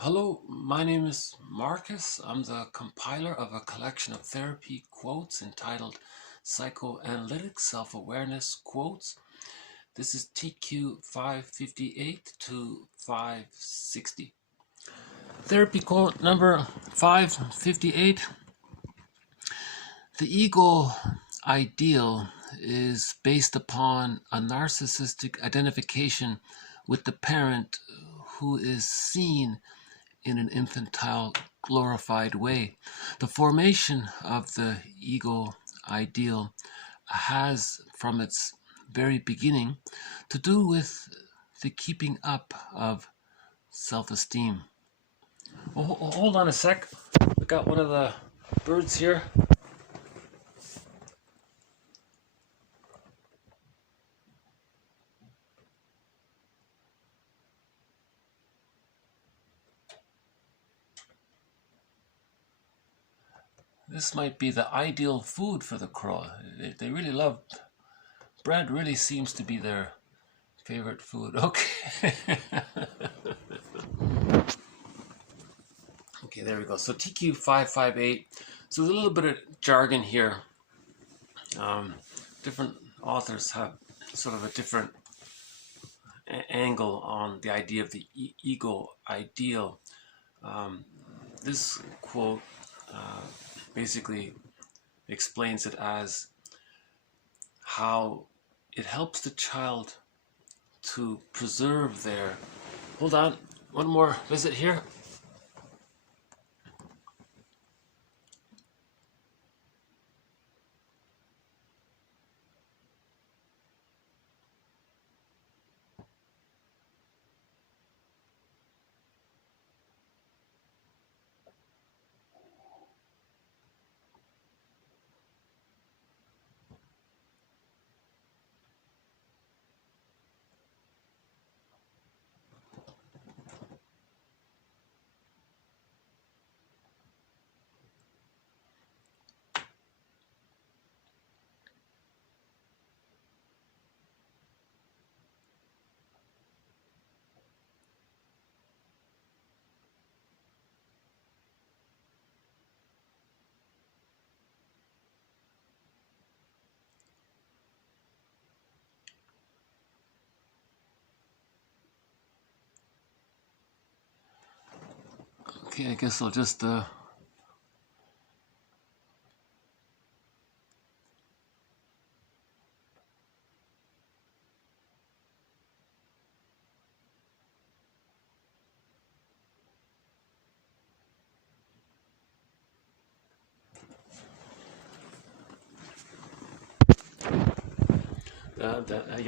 Hello, my name is Marcus. I'm the compiler of a collection of therapy quotes entitled Psychoanalytic Self Awareness Quotes. This is TQ 558 to 560. Therapy quote number 558. The ego ideal is based upon a narcissistic identification with the parent who is seen in an infantile, glorified way. The formation of the ego ideal has, from its very beginning, to do with the keeping up of self-esteem. Hold on a sec. I got one of the birds here. This might be the ideal food for the crow. They really love bread. Really seems to be their favorite food. Okay. Okay, there we go. So TQ 558. So there's a little bit of jargon here. Different authors have sort of a different angle on the idea of the ego ideal. This quote basically explains it as how it helps the child to preserve their... Hold on, one more visit here. Okay, I guess I'll just yeah,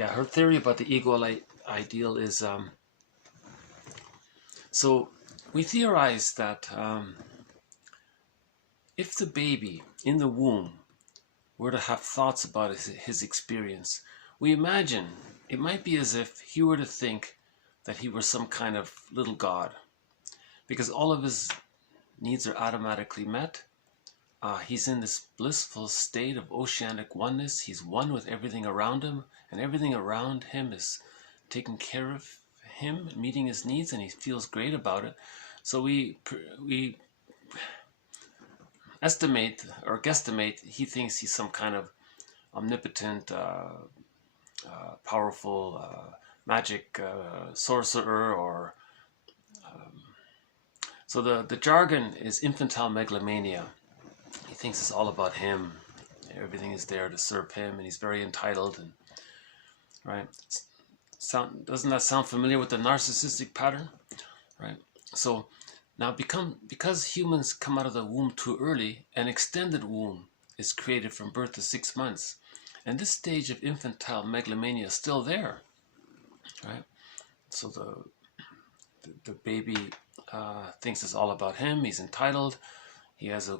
her theory about the ego ideal is so we theorize that if the baby in the womb were to have thoughts about his experience, we imagine it might be as if he were to think that he were some kind of little god, because all of his needs are automatically met. He's in this blissful state of oceanic oneness. He's one with everything around him, and everything around him is taking care of him, meeting his needs, and he feels great about it. So we estimate or guesstimate he thinks he's some kind of omnipotent, powerful, magic sorcerer, or so the jargon is infantile megalomania. He thinks it's all about him. Everything is there to serve him, and he's very entitled. And right, doesn't that sound familiar with the narcissistic pattern? Right. So now, because humans come out of the womb too early, an extended womb is created from birth to 6 months, and this stage of infantile megalomania is still there. Right. So the baby thinks it's all about him. He's entitled. He has a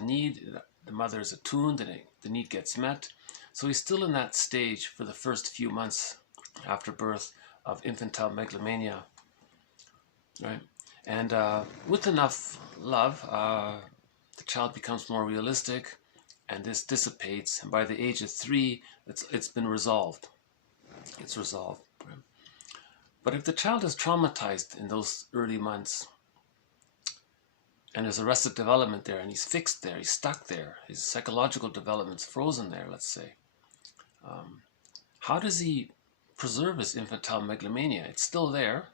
need. The mother is attuned, and the need gets met. So he's still in that stage for the first few months after birth of infantile megalomania, right? And with enough love, the child becomes more realistic, and this dissipates. And by the age of 3, it's been resolved. It's resolved. Right? But if the child is traumatized in those early months, and there's arrested development there, and he's fixed there, he's stuck there, his psychological development's frozen there, let's say, how does he preserve his infantile megalomania? It's still there.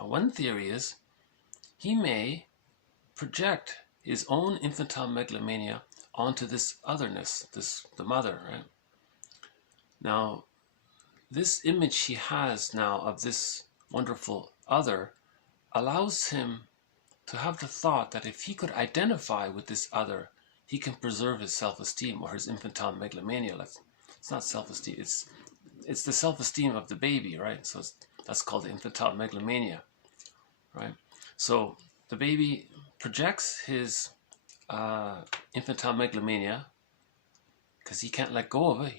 One theory is he may project his own infantile megalomania onto this otherness, the mother, right? Now, this image he has now of this wonderful other allows him to have the thought that if he could identify with this other, he can preserve his self-esteem or his infantile megalomania. It's not self-esteem, it's the self-esteem of the baby, right? So that's called the infantile megalomania, right? So the baby projects his infantile megalomania because he can't let go of it.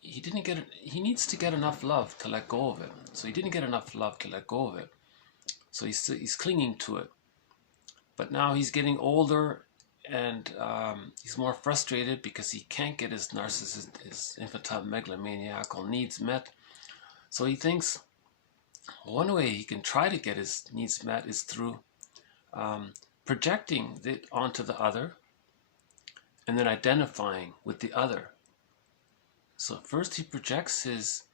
He didn't get it. He needs to get enough love to let go of it. So he didn't get enough love to let go of it. So he's clinging to it. But now he's getting older, and he's more frustrated because he can't get his infantile megalomaniacal needs met. So he thinks one way he can try to get his needs met is through projecting it onto the other and then identifying with the other. So first he projects his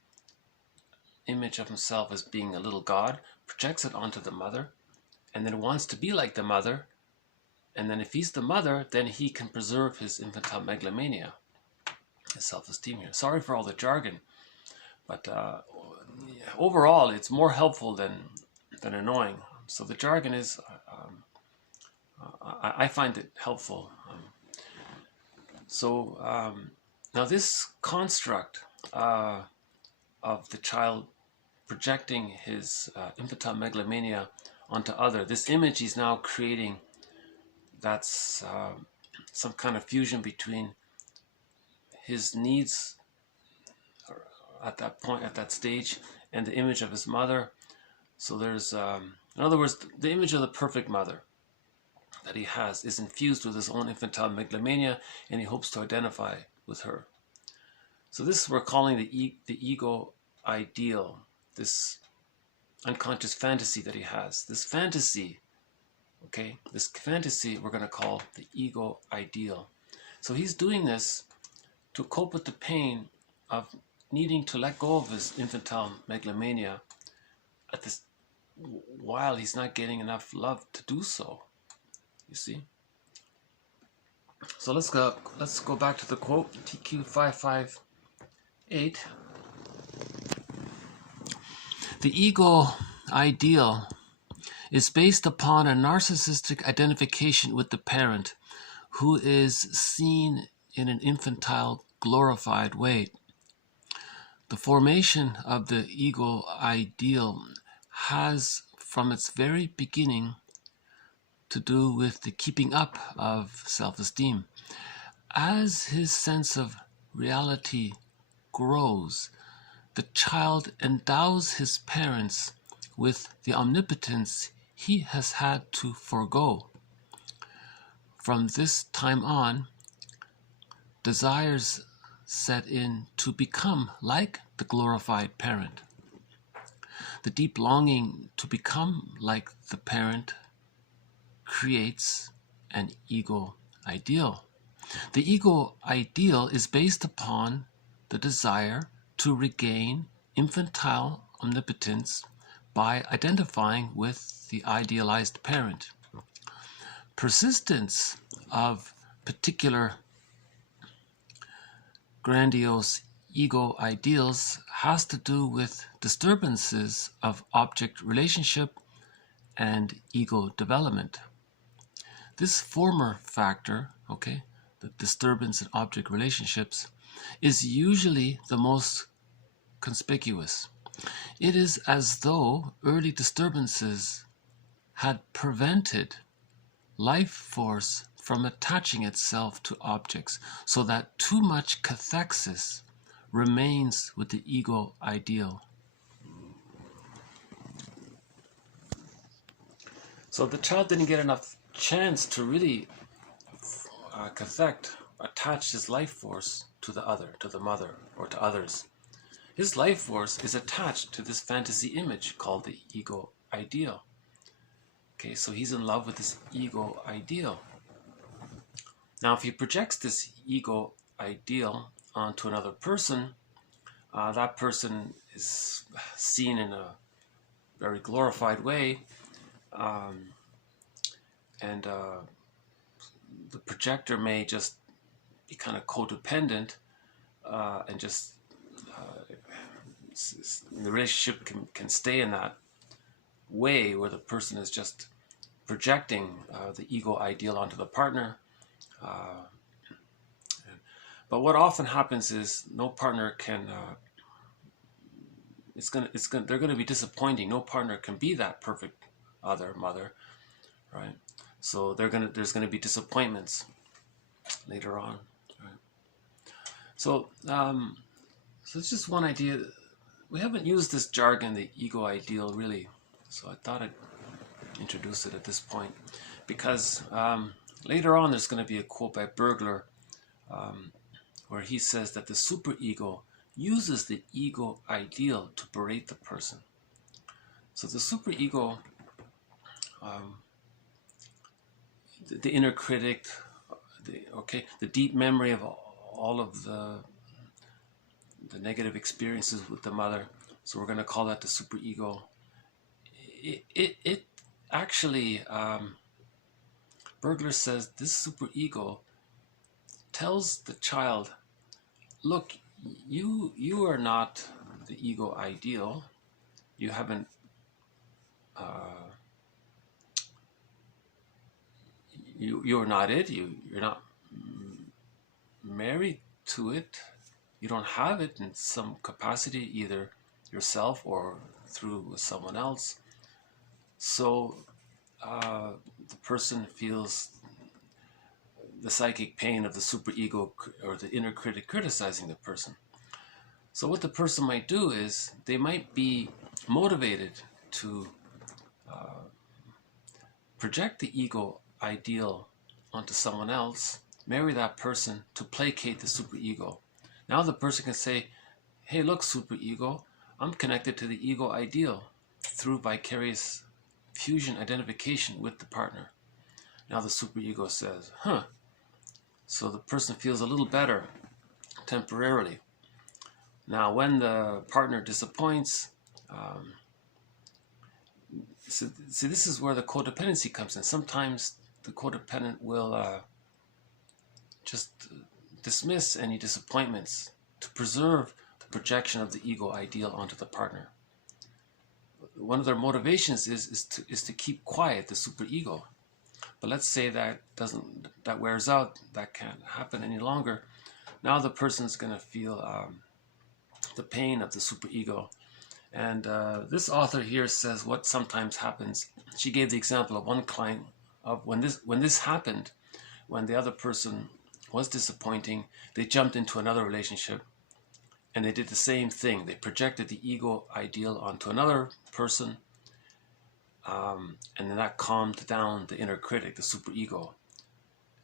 image of himself as being a little god, projects it onto the mother, and then wants to be like the mother. And then if he's the mother, then he can preserve his infantile megalomania, his self-esteem here. Sorry for all the jargon, but overall it's more helpful than annoying. So the jargon is, I find it helpful. Now this construct of the child projecting his infantile megalomania onto other, this image he's now creating, that's some kind of fusion between his needs at that point, at that stage, and the image of his mother. So there's, in other words, the image of the perfect mother that he has is infused with his own infantile megalomania, and he hopes to identify with her. So this we're calling the ego ideal, this unconscious fantasy that he has. This fantasy, okay, this fantasy we're going to call the ego ideal. So he's doing this to cope with the pain of needing to let go of his infantile megalomania at this, while he's not getting enough love to do so. You see? So let's go back to the quote, TQ 558. The ego ideal is based upon a narcissistic identification with the parent who is seen in an infantile, glorified way. The formation of the ego ideal has, from its very beginning, to do with the keeping up of self-esteem. As his sense of reality grows, the child endows his parents with the omnipotence he has had to forego. From this time on, desires set in to become like the glorified parent. The deep longing to become like the parent creates an ego ideal. The ego ideal is based upon the desire to regain infantile omnipotence by identifying with the idealized parent. Persistence of particular grandiose ego ideals has to do with disturbances of object relationship and ego development. This former factor, okay, the disturbance in object relationships, is usually the most conspicuous. It is as though early disturbances had prevented life force from attaching itself to objects, so that too much cathexis remains with the ego ideal. So the child didn't get enough chance to really attach his life force to the other, to the mother, or to others. his life force is attached to this fantasy image called the ego ideal. Okay, so he's in love with this ego ideal. Now, if he projects this ego ideal onto another person, that person is seen in a very glorified way, and the projector may just be kind of codependent, and just the relationship can stay in that way where the person is just projecting the ego ideal onto the partner. But what often happens is no partner can. They're gonna be disappointing. No partner can be that perfect mother, right? So there's gonna be disappointments later on, right? So it's just one idea. We haven't used this jargon, the ego ideal, really. So I thought I'd introduce it at this point, because later on there's going to be a quote by Bergler where he says that the superego uses the ego ideal to berate the person. So the superego, the inner critic, the deep memory of all of the negative experiences with the mother. So we're going to call that the superego. It actually, Bergler says this superego tells the child, look, you are not the ego ideal. You haven't you're not it. You're not married to it. You don't have it in some capacity, either yourself or through someone else. So the person feels the psychic pain of the superego or the inner critic criticizing the person. So what the person might do is they might be motivated to project the ego ideal onto someone else, marry that person to placate the superego. Now the person can say, hey, look, superego, I'm connected to the ego ideal through vicarious fusion identification with the partner. Now the superego says, huh. So the person feels a little better temporarily. Now when the partner disappoints, so this is where the codependency comes in. Sometimes the codependent will just dismiss any disappointments to preserve the projection of the ego ideal onto the partner. One of their motivations is to keep quiet the superego. But let's say that wears out, that can't happen any longer. Now the person's going to feel the pain of the superego. And this author here says what sometimes happens. She gave the example of one client of when this happened, when the other person was disappointing, they jumped into another relationship and they did the same thing. They projected the ego ideal onto another person, and then that calmed down the inner critic, the superego.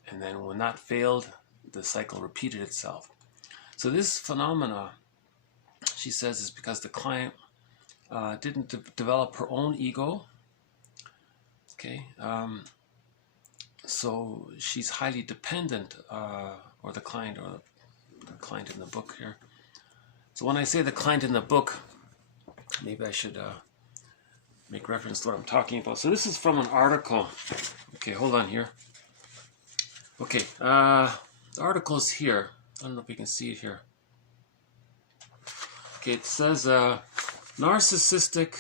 And then when that failed, the cycle repeated itself. So this phenomena, she says, is because the client didn't develop her own ego. Okay, so she's highly dependent, or the client in the book here. So when I say the client in the book, maybe I should make reference to what I'm talking about. So this is from an article. Okay, hold on here. Okay, the article is here. I don't know if you can see it here. Okay, it says narcissistic,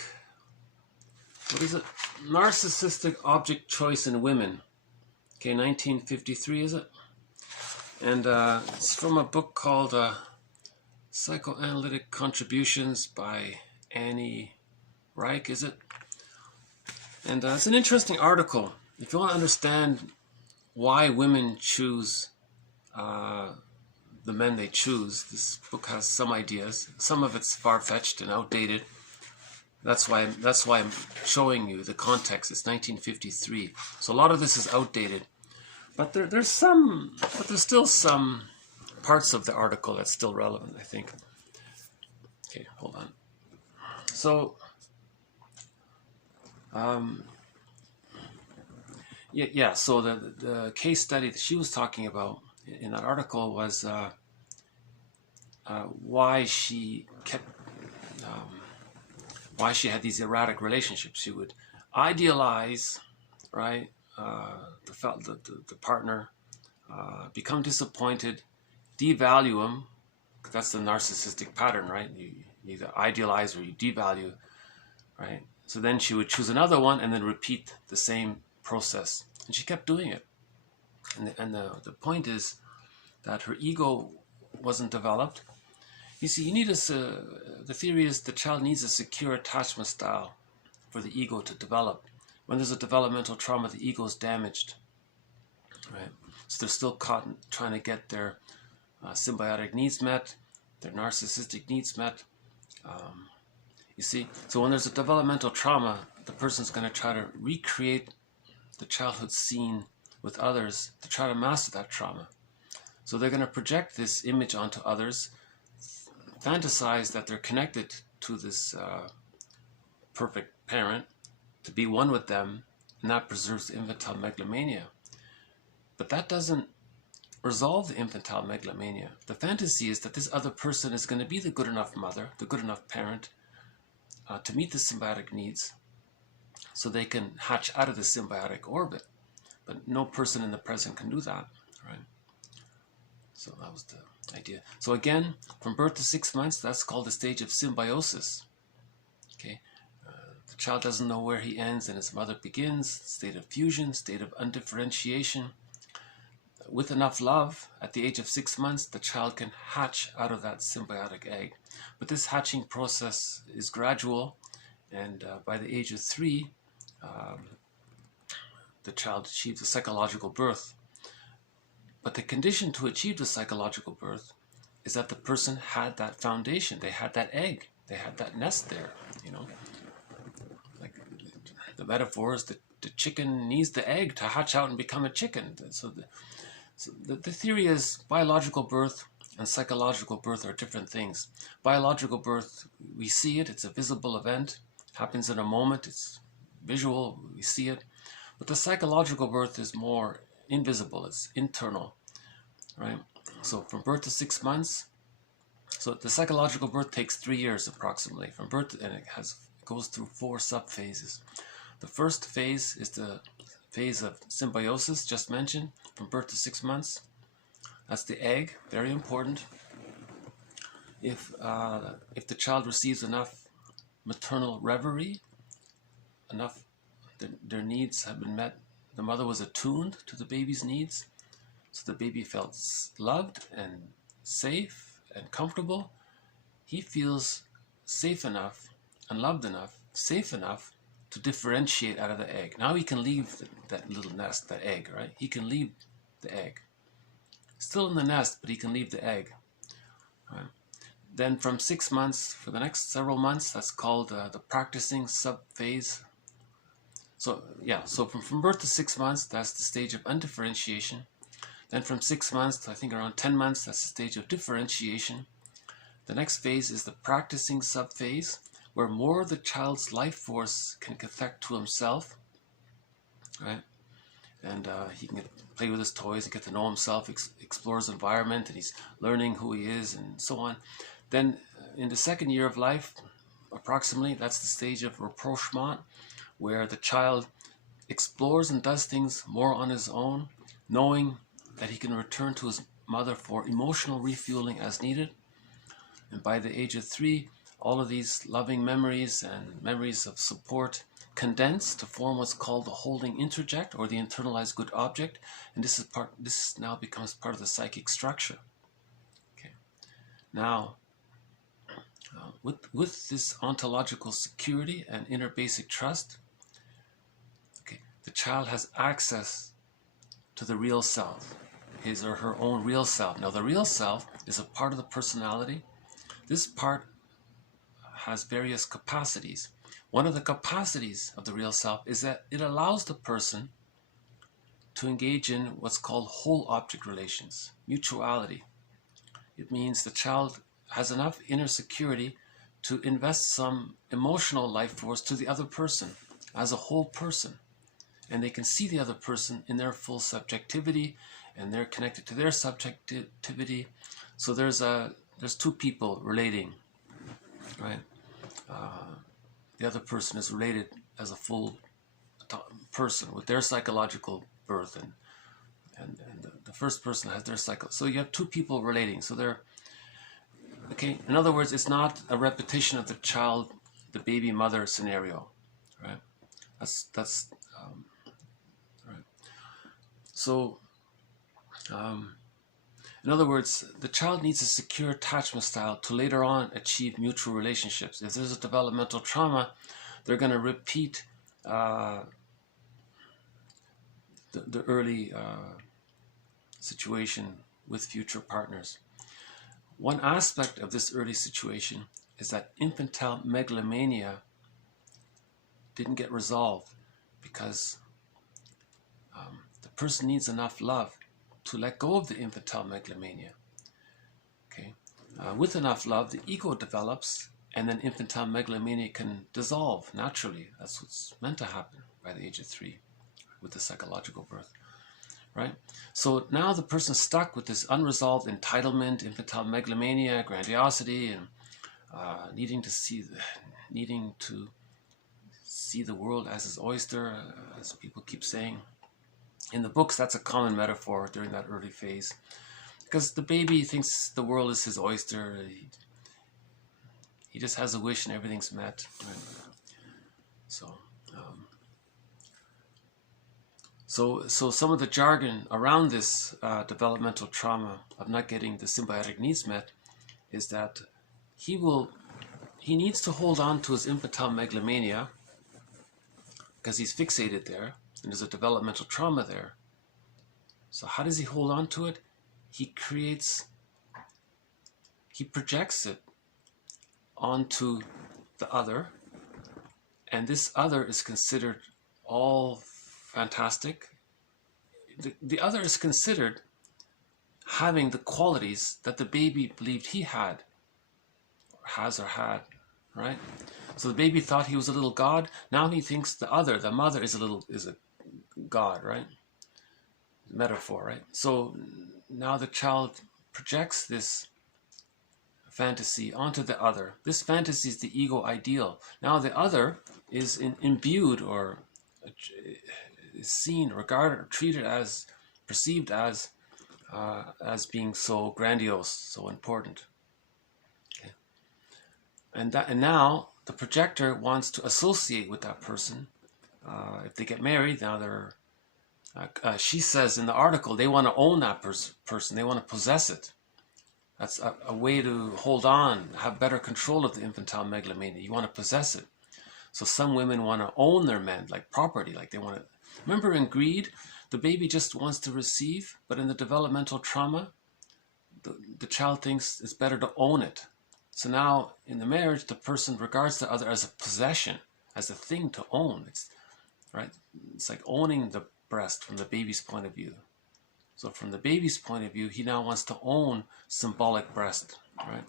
what is it? Narcissistic object choice in women. Okay, 1953 is it? And it's from a book called Psychoanalytic Contributions by Reich, is it? And it's an interesting article. If you want to understand why women choose the men they choose, this book has some ideas. Some of it's far-fetched and outdated. That's why I'm showing you the context. It's 1953, so a lot of this is outdated. But there's still some parts of the article that's still relevant, I think. Okay, hold on. So, so the case study that she was talking about in that article was why she kept, why she had these erratic relationships. She would idealize, right, the partner, become disappointed, devalue him. That's the narcissistic pattern, right? You either idealize or you devalue, right? So then she would choose another one and then repeat the same process. And she kept doing it. And the point is that her ego wasn't developed. You see, you need the theory is the child needs a secure attachment style for the ego to develop. When there's a developmental trauma, the ego is damaged, right? So they're still caught trying to get their symbiotic needs met, their narcissistic needs met. You see, so when there's a developmental trauma, the person's going to try to recreate the childhood scene with others to try to master that trauma. So they're going to project this image onto others, fantasize that they're connected to this perfect parent, to be one with them, and that preserves the infantile megalomania. But that doesn't resolve the infantile megalomania. The fantasy is that this other person is going to be the good enough mother, the good enough parent, to meet the symbiotic needs so they can hatch out of the symbiotic orbit. But no person in the present can do that, right? So that was the idea. So again, from birth to 6 months, that's called the stage of symbiosis. Okay, the child doesn't know where he ends and his mother begins. State of fusion, state of undifferentiation. With enough love, at the age of 6 months, the child can hatch out of that symbiotic egg. But this hatching process is gradual, and by the age of 3, the child achieves a psychological birth. But the condition to achieve the psychological birth is that the person had that foundation. They had that egg. They had that nest there, you know. Like the metaphor is that the chicken needs the egg to hatch out and become a chicken. So the theory is biological birth and psychological birth are different things. Biological birth, we see it. It's a visible event. Happens in a moment. It's visual. We see it. But the psychological birth is more invisible. It's internal, right? So from birth to 6 months, so the psychological birth takes 3 years approximately from birth, and it goes through 4 sub-phases. The first phase is the phase of symbiosis, just mentioned, from birth to 6 months. That's the egg, very important. If the child receives enough maternal reverie, enough their needs have been met, the mother was attuned to the baby's needs, so the baby felt loved and safe and comfortable. He feels safe enough and loved enough, safe enough to differentiate out of the egg. Now he can leave that little nest, that egg, right? He can leave the egg. Still in the nest, but he can leave the egg. Right? Then from 6 months, for the next several months, that's called the practicing sub-phase. So yeah, so from birth to 6 months, that's the stage of undifferentiation. Then from 6 months to I think around 10 months, that's the stage of differentiation. The next phase is the practicing sub-phase, where more of the child's life force can connect to himself, right? And he can play with his toys and get to know himself, explore his environment, and he's learning who he is and so on. Then in the second year of life, approximately, that's the stage of rapprochement, where the child explores and does things more on his own, knowing that he can return to his mother for emotional refueling as needed. And by the age of 3, all of these loving memories and memories of support condense to form what's called the holding interject, or the internalized good object, and this now becomes part of the psychic structure. Okay. Now, with this ontological security and inner basic trust, okay, the child has access to the real self, his or her own real self. Now, the real self is a part of the personality. This part has various capacities. One of the capacities of the real self is that it allows the person to engage in what's called whole object relations, mutuality. It means the child has enough inner security to invest some emotional life force to the other person as a whole person. And they can see the other person in their full subjectivity, and they're connected to their subjectivity. So there's two people relating, right? The other person is related as a full person with their psychological birth, and the first person has their cycle. So you have two people relating. So they're okay. In other words, it's not a repetition of the baby mother scenario, right? That's right. So, in other words, the child needs a secure attachment style to later on achieve mutual relationships. If there's a developmental trauma, they're going to repeat the early situation with future partners. One aspect of this early situation is that infantile megalomania didn't get resolved because the person needs enough love to let go of the infantile megalomania. Okay, with enough love, the ego develops, and then infantile megalomania can dissolve naturally. That's what's meant to happen by the age of 3 with the psychological birth, right? So now the person's stuck with this unresolved entitlement, infantile megalomania, grandiosity, and needing to see the world as his oyster, as people keep saying. In the books, that's a common metaphor during that early phase, because the baby thinks the world is his oyster. He just has a wish and everything's met. Right? So some of the jargon around this developmental trauma of not getting the symbiotic needs met is that he needs to hold on to his infantile megalomania because he's fixated there, and there's a developmental trauma there. So how does he hold on to it? He projects it onto the other, and this other is considered all fantastic. The other is considered having the qualities that the baby believed he had, or has or had, right? So the baby thought he was a little god. Now he thinks the mother, is a god, right? Metaphor, right? So now the child projects this fantasy onto the other. This fantasy is the ego ideal. Now the other is imbued or is seen, regarded, or treated as, perceived as being so grandiose, so important. Okay. And now the projector wants to associate with that person. If they get married, now they're she says in the article, they want to own that person. They want to possess it. That's a way to hold on, have better control of the infantile megalomania. You want to possess it. So some women want to own their men, like property, like they want to. Remember in greed, the baby just wants to receive, but in the developmental trauma, the child thinks it's better to own it. So now in the marriage, the person regards the other as a possession, as a thing to own. It's right. It's like owning the breast from the baby's point of view. So from the baby's point of view, he now wants to own symbolic breast, right?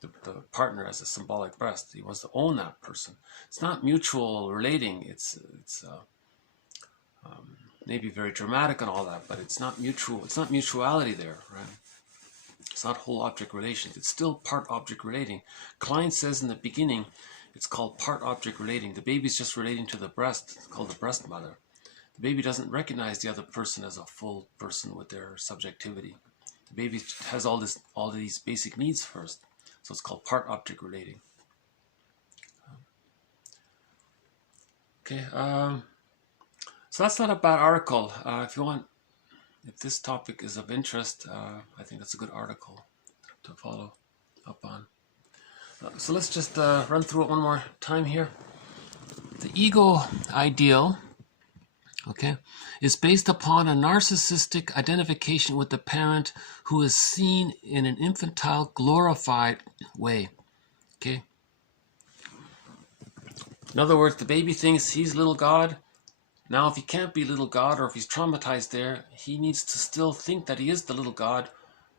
The partner as a symbolic breast. He wants to own that person. It's not mutual relating. It's maybe very dramatic and all that, but it's not mutual. It's not mutuality there, right? It's not whole object relations. It's still part object relating. Klein says in the beginning, it's called part object relating. The baby's just relating to the breast. It's called the breast mother. The baby doesn't recognize the other person as a full person with their subjectivity. The baby has all these basic needs first. So it's called part object relating. Okay, so that's not a bad article. If this topic is of interest, I think that's a good article to follow up on. So let's just run through it one more time here. The ego ideal, okay, is based upon a narcissistic identification with the parent who is seen in an infantile, glorified way, okay? In other words, the baby thinks he's little God. Now, if he can't be little God, or if he's traumatized there, he needs to still think that he is the little God,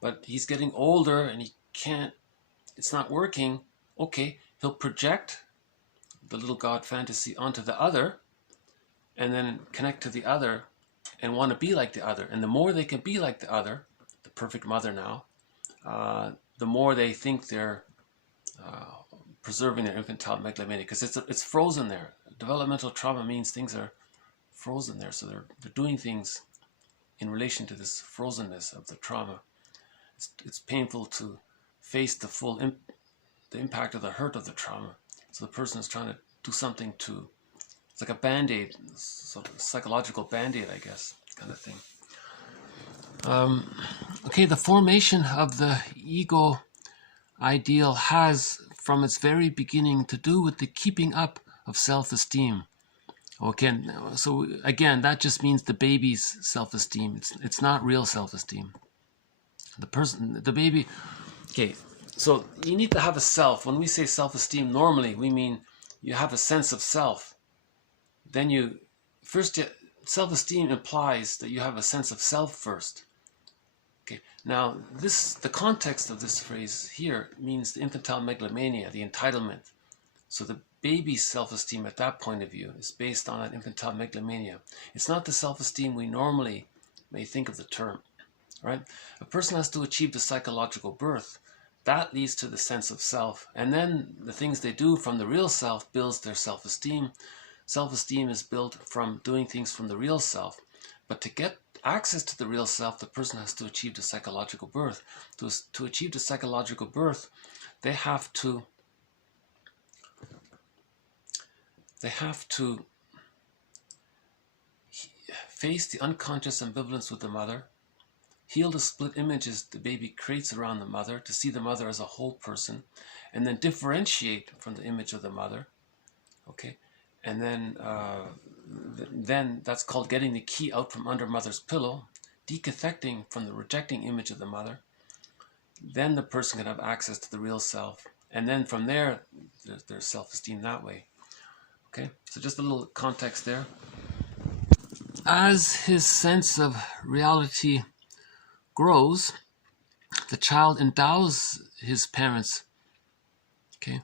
but he's getting older and he can't, it's not working. Okay, he'll project the little God fantasy onto the other, and then connect to the other and want to be like the other. And the more they can be like the other, the perfect mother now, the more they think they're preserving their infantile megalomania, because it's frozen there. Developmental trauma means things are frozen there, so they're doing things in relation to this frozenness of the trauma. It's painful to face the full the impact of the hurt of the trauma. So the person is trying to do something to, it's like a band-aid, sort of psychological band-aid, I guess, kind of thing. Okay, the formation of the ego ideal has, from its very beginning, to do with the keeping up of self-esteem. Okay, so again, that just means the baby's self-esteem. It's not real self-esteem. The baby. Okay, so you need to have a self. When we say self-esteem, normally we mean you have a sense of self. Then self-esteem implies that you have a sense of self first. Okay, now the context of this phrase here means the infantile megalomania, the entitlement. So the baby's self-esteem at that point of view is based on that infantile megalomania. It's not the self-esteem we normally may think of the term, right? A person has to achieve the psychological birth. That leads to the sense of self. And then the things they do from the real self builds their self-esteem. Self-esteem is built from doing things from the real self. But to get access to the real self, the person has to achieve the psychological birth. To achieve the psychological birth, they have to face the unconscious ambivalence with the mother, heal the split images the baby creates around the mother to see the mother as a whole person, and then differentiate from the image of the mother. Okay, and then that's called getting the key out from under mother's pillow, decathecting from the rejecting image of the mother. Then the person can have access to the real self, and then from there, there's self-esteem that way. Okay, so just a little context there. As his sense of reality grows, the child endows his parents. Okay,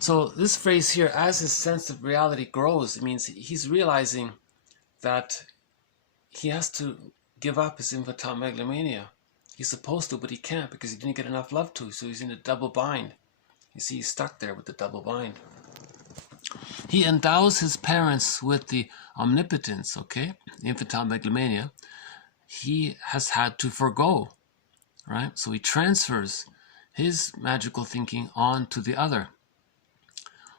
so this phrase here, as his sense of reality grows, it means he's realizing that he has to give up his infantile megalomania. He's supposed to, but he can't because he didn't get enough love to, so he's in a double bind. You see, he's stuck there with the double bind. He endows his parents with the omnipotence, okay, the infantile megalomania. He has had to forego, right? So he transfers his magical thinking on to the other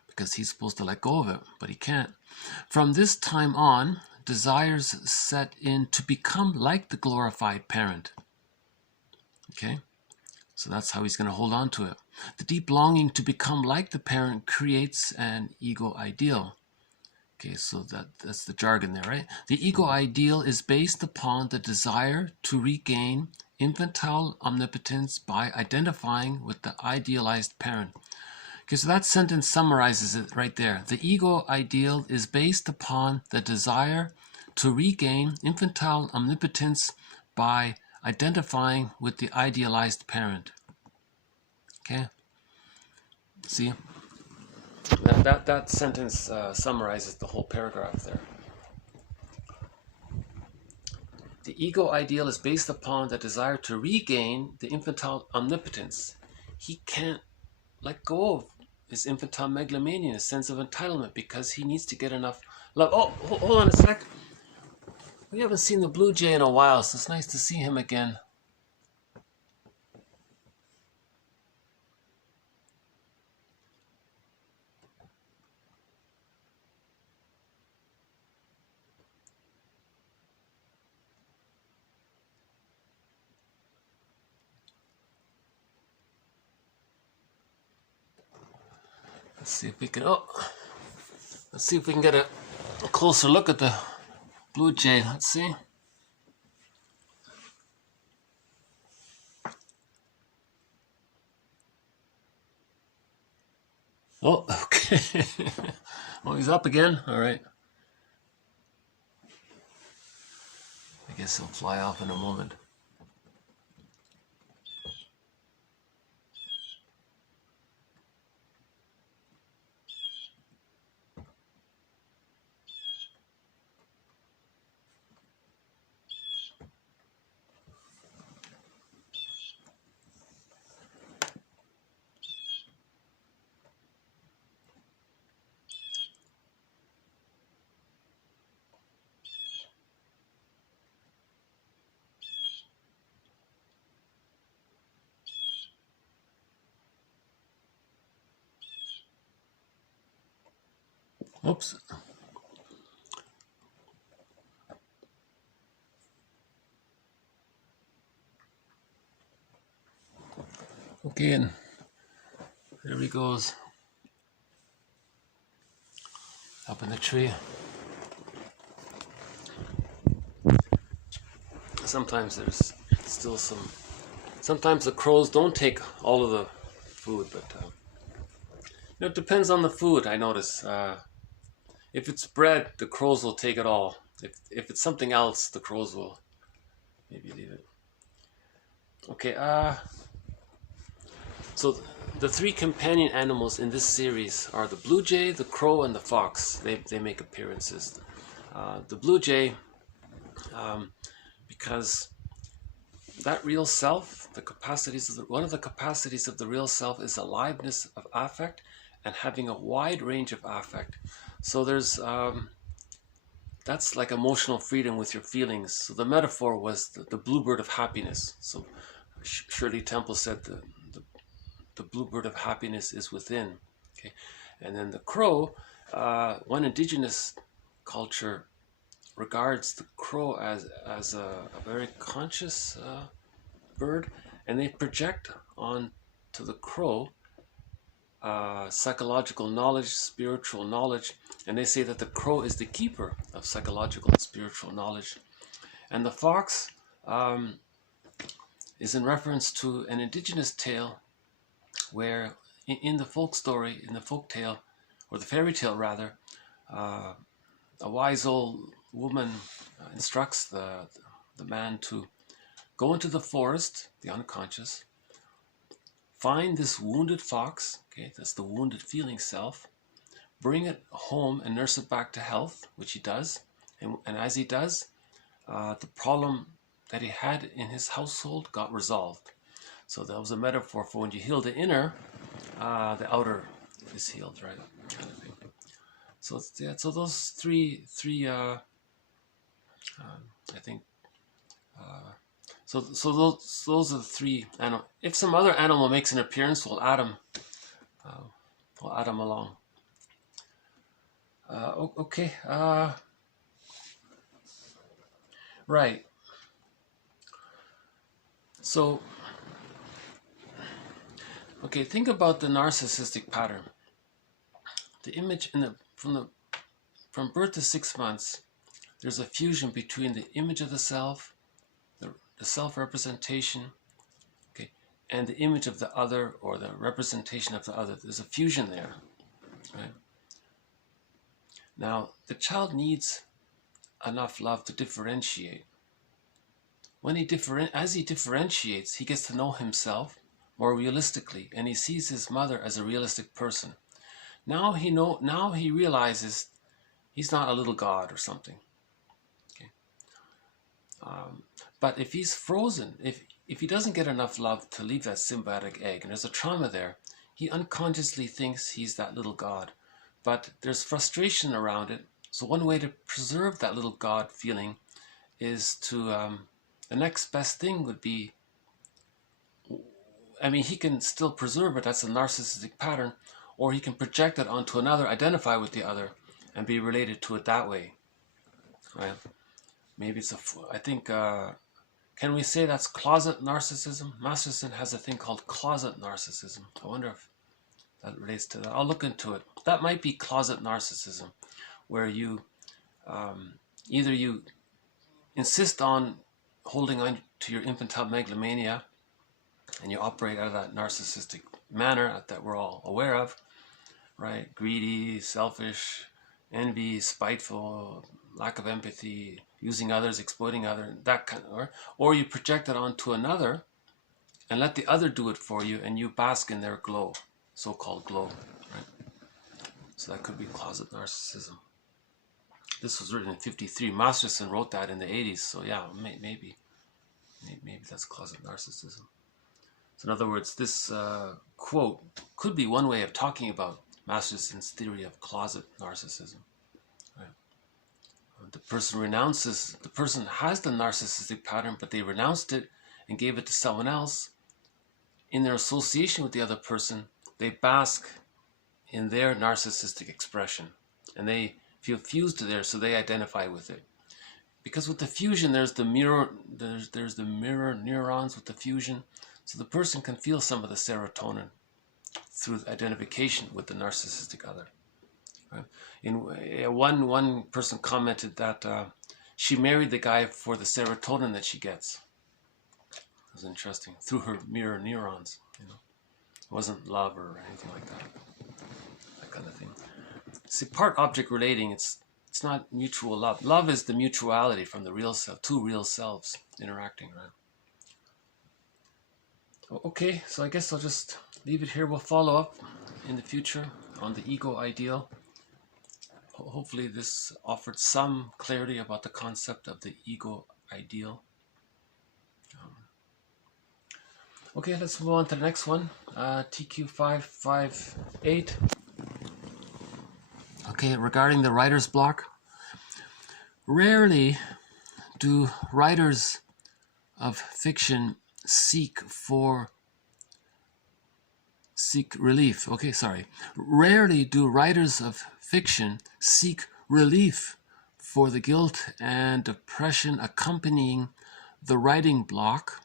because he's supposed to let go of it, but he can't. From this time on, desires set in to become like the glorified parent. Okay? So that's how he's going to hold on to it. The deep longing to become like the parent creates an ego ideal. Okay, so that's the jargon there, right? The ego ideal is based upon the desire to regain infantile omnipotence by identifying with the idealized parent. Okay, so that sentence summarizes it right there. The ego ideal is based upon the desire to regain infantile omnipotence by identifying with the idealized parent. Okay, see? That sentence summarizes the whole paragraph there. The ego ideal is based upon the desire to regain the infantile omnipotence. He can't let go of his infantile megalomania, his sense of entitlement, because he needs to get enough love. Oh, hold on a sec. We haven't seen the blue jay in a while, so it's nice to see him again. Let's see if we can. Let's see if we can get a closer look at the blue jay. Let's see. Oh, okay. Oh, he's up again. All right. I guess he'll fly off in a moment. Oops. Okay, and there he goes. Up in the tree. Sometimes there's still some. Sometimes the crows don't take all of the food, but it depends on the food. I notice. If it's bread, the crows will take it all. If it's something else, the crows will maybe leave it. Okay. So the three companion animals in this series are the blue jay, the crow, and the fox. They make appearances. The blue jay, because that real self, the capacities of one of the capacities of the real self is aliveness of affect and having a wide range of affect. So there's that's like emotional freedom with your feelings. So the metaphor was the bluebird of happiness. So Shirley Temple said the bluebird of happiness is within. Okay, and then the crow, one indigenous culture regards the crow as a very conscious bird, and they project on to the crow psychological knowledge, spiritual knowledge, and they say that the crow is the keeper of psychological and spiritual knowledge. And the fox is in reference to an indigenous tale where in the folk story, in the folk tale, or the fairy tale rather, a wise old woman instructs the man to go into the forest, the unconscious, find this wounded fox, okay, that's the wounded feeling self, bring it home and nurse it back to health, which he does. And as he does, the problem that he had in his household got resolved. So that was a metaphor for when you heal the inner, the outer is healed, right? Kind of thing. So yeah, so those three I think. So those are the three animals. If some other animal makes an appearance, we'll add them along. Okay. Right. So, okay, think about the narcissistic pattern. The image from birth to 6 months, there's a fusion between the image of the self, the self-representation, okay, and the image of the other or the representation of the other. There's a fusion there, right? Now, the child needs enough love to differentiate. When as he differentiates, he gets to know himself more realistically, and he sees his mother as a realistic person. Now he realizes he's not a little god or something. Okay. But if he's frozen, if he doesn't get enough love to leave that symbiotic egg, and there's a trauma there, he unconsciously thinks he's that little god. But there's frustration around it. So one way to preserve that little god feeling is to, the next best thing would be, I mean, he can still preserve it, that's a narcissistic pattern, or he can project it onto another, identify with the other, and be related to it that way. Right? Maybe it's I think, can we say that's closet narcissism? Masterson has a thing called closet narcissism. I wonder if that relates to that. I'll look into it. That might be closet narcissism, where you either you insist on holding on to your infantile megalomania, and you operate out of that narcissistic manner that we're all aware of, right? Greedy, selfish, envy, spiteful, lack of empathy, using others, exploiting others, that kind of, or you project it onto another and let the other do it for you, and you bask in their glow, so-called glow, right? So that could be closet narcissism. This was written in '53. Masterson wrote that in the '80s, so yeah, maybe that's closet narcissism. So in other words, this quote could be one way of talking about Masterson's theory of closet narcissism. Right? The person has the narcissistic pattern, but they renounced it and gave it to someone else. In their association with the other person, they bask in their narcissistic expression. and they feel fused to there, so they identify with it. Because with the fusion, there's the mirror neurons with the fusion, so the person can feel some of the serotonin through identification with the narcissistic other. Right? One person commented that she married the guy for the serotonin that she gets. It was interesting, through her mirror neurons. It wasn't love or anything like that kind of thing. See, part object relating, it's not mutual love. Love is the mutuality from the real self, two real selves interacting, right? Okay, so I guess I'll just leave it here. We'll follow up in the future on the ego ideal. Hopefully this offered some clarity about the concept of the ego ideal. Okay, let's move on to the next one. TQ558. Okay, regarding the writer's block. Rarely do writers of fiction seek relief. Okay, sorry. Rarely do writers of fiction seek relief for the guilt and depression accompanying the writing block,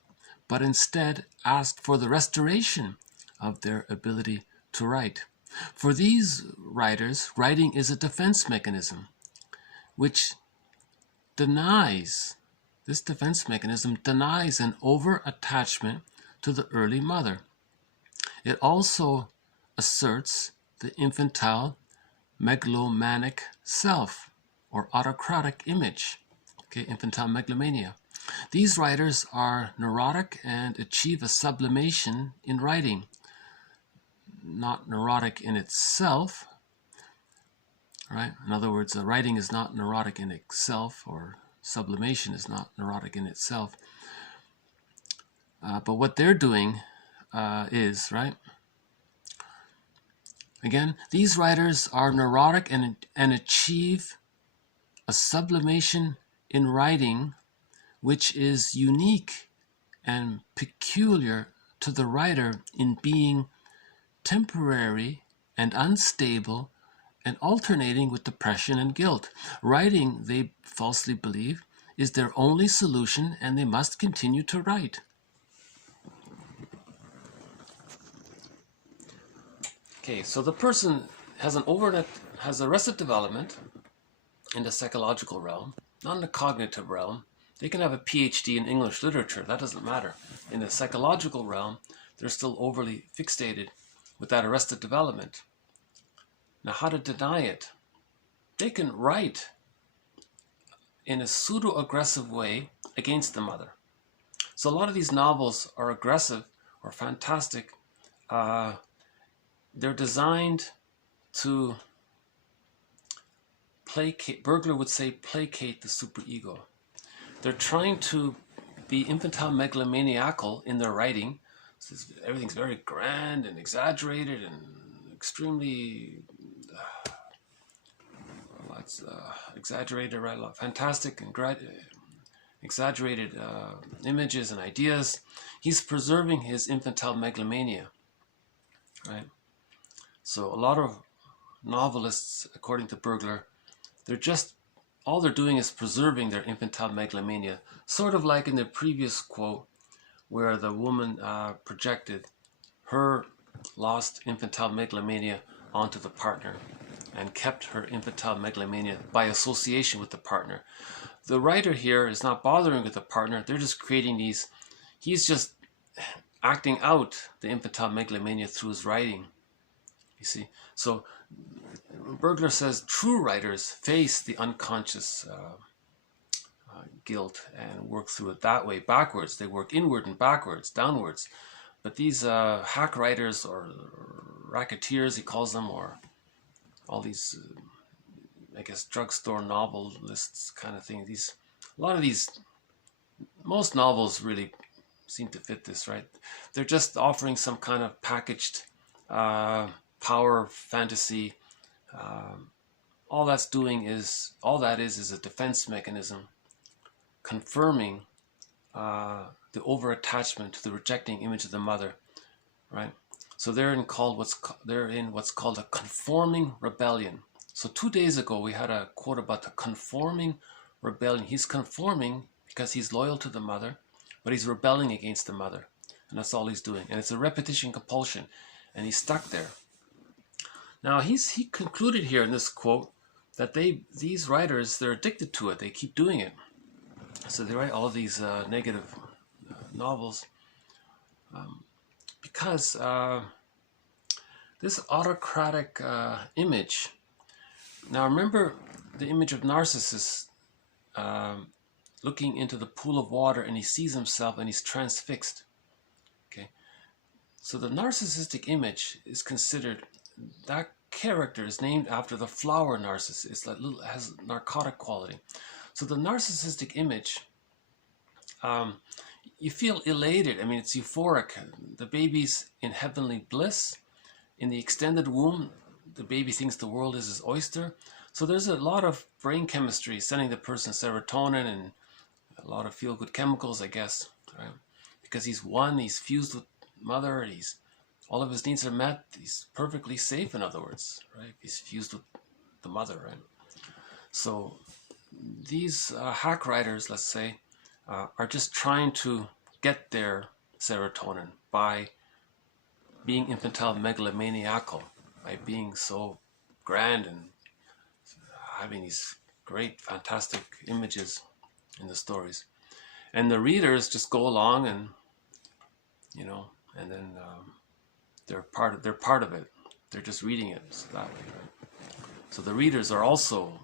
but instead ask for the restoration of their ability to write. For these writers, writing is a defense mechanism, which this defense mechanism denies an over-attachment to the early mother. It also asserts the infantile megalomaniac self, or autocratic image, infantile megalomania. These writers are neurotic and achieve a sublimation in writing, not neurotic in itself, right? In other words, writing is not neurotic in itself, or sublimation is not neurotic in itself. But what they're doing is, right? Again, these writers are neurotic and achieve a sublimation in writing which is unique and peculiar to the writer in being temporary and unstable and alternating with depression and guilt. Writing, they falsely believe, is their only solution, and they must continue to write. Okay, so the person has arrested development in the psychological realm, not in the cognitive realm. They can have a PhD in English literature, that doesn't matter. In the psychological realm, they're still overly fixated with that arrested development. Now, how to deny it? They can write in a pseudo-aggressive way against the mother. So a lot of these novels are aggressive or fantastic. They're designed to placate, Bergler would say, placate the superego. They're trying to be infantile megalomaniacal in their writing. So everything's very grand and exaggerated and extremely exaggerated, right? Fantastic and exaggerated images and ideas. He's preserving his infantile megalomania, right? So a lot of novelists, according to Bergler, all they're doing is preserving their infantile megalomania, sort of like in the previous quote where the woman projected her lost infantile megalomania onto the partner and kept her infantile megalomania by association with the partner. The writer here is not bothering with the partner, they're just creating these, he's just acting out the infantile megalomania through his writing, you see. So Bergler says true writers face the unconscious guilt and work through it that way, backwards. They work inward and backwards, downwards. But these hack writers or racketeers, he calls them, or all these, I guess, drugstore novelists kind of thing. Most novels really seem to fit this, right? They're just offering some kind of packaged power fantasy. All that is a defense mechanism confirming the over-attachment to the rejecting image of the mother, right? So they're in what's called a conforming rebellion. So 2 days ago, we had a quote about the conforming rebellion. He's conforming because he's loyal to the mother, but he's rebelling against the mother. And that's all he's doing. And it's a repetition compulsion. And he's stuck there. Now, he concluded here in this quote that these writers, they're addicted to it. They keep doing it. So they write all of these negative novels because this autocratic image. Now, remember the image of Narcissus looking into the pool of water, and he sees himself and he's transfixed. Okay, so the narcissistic image is considered, that character is named after the flower narcissus. It's like has narcotic quality. So the narcissistic image, you feel elated. I mean, it's euphoric. The baby's in heavenly bliss. In the extended womb, the baby thinks the world is his oyster. So there's a lot of brain chemistry sending the person serotonin and a lot of feel-good chemicals, I guess, right? Because he's one, he's fused with mother, all of his needs are met, he's perfectly safe, in other words, right? He's fused with the mother, right? So these hack writers, let's say, are just trying to get their serotonin by being infantile megalomaniacal, by being so grand and having these great, fantastic images in the stories. And the readers just go along and, and then they're part of it. They're just reading it that way, right? So the readers are also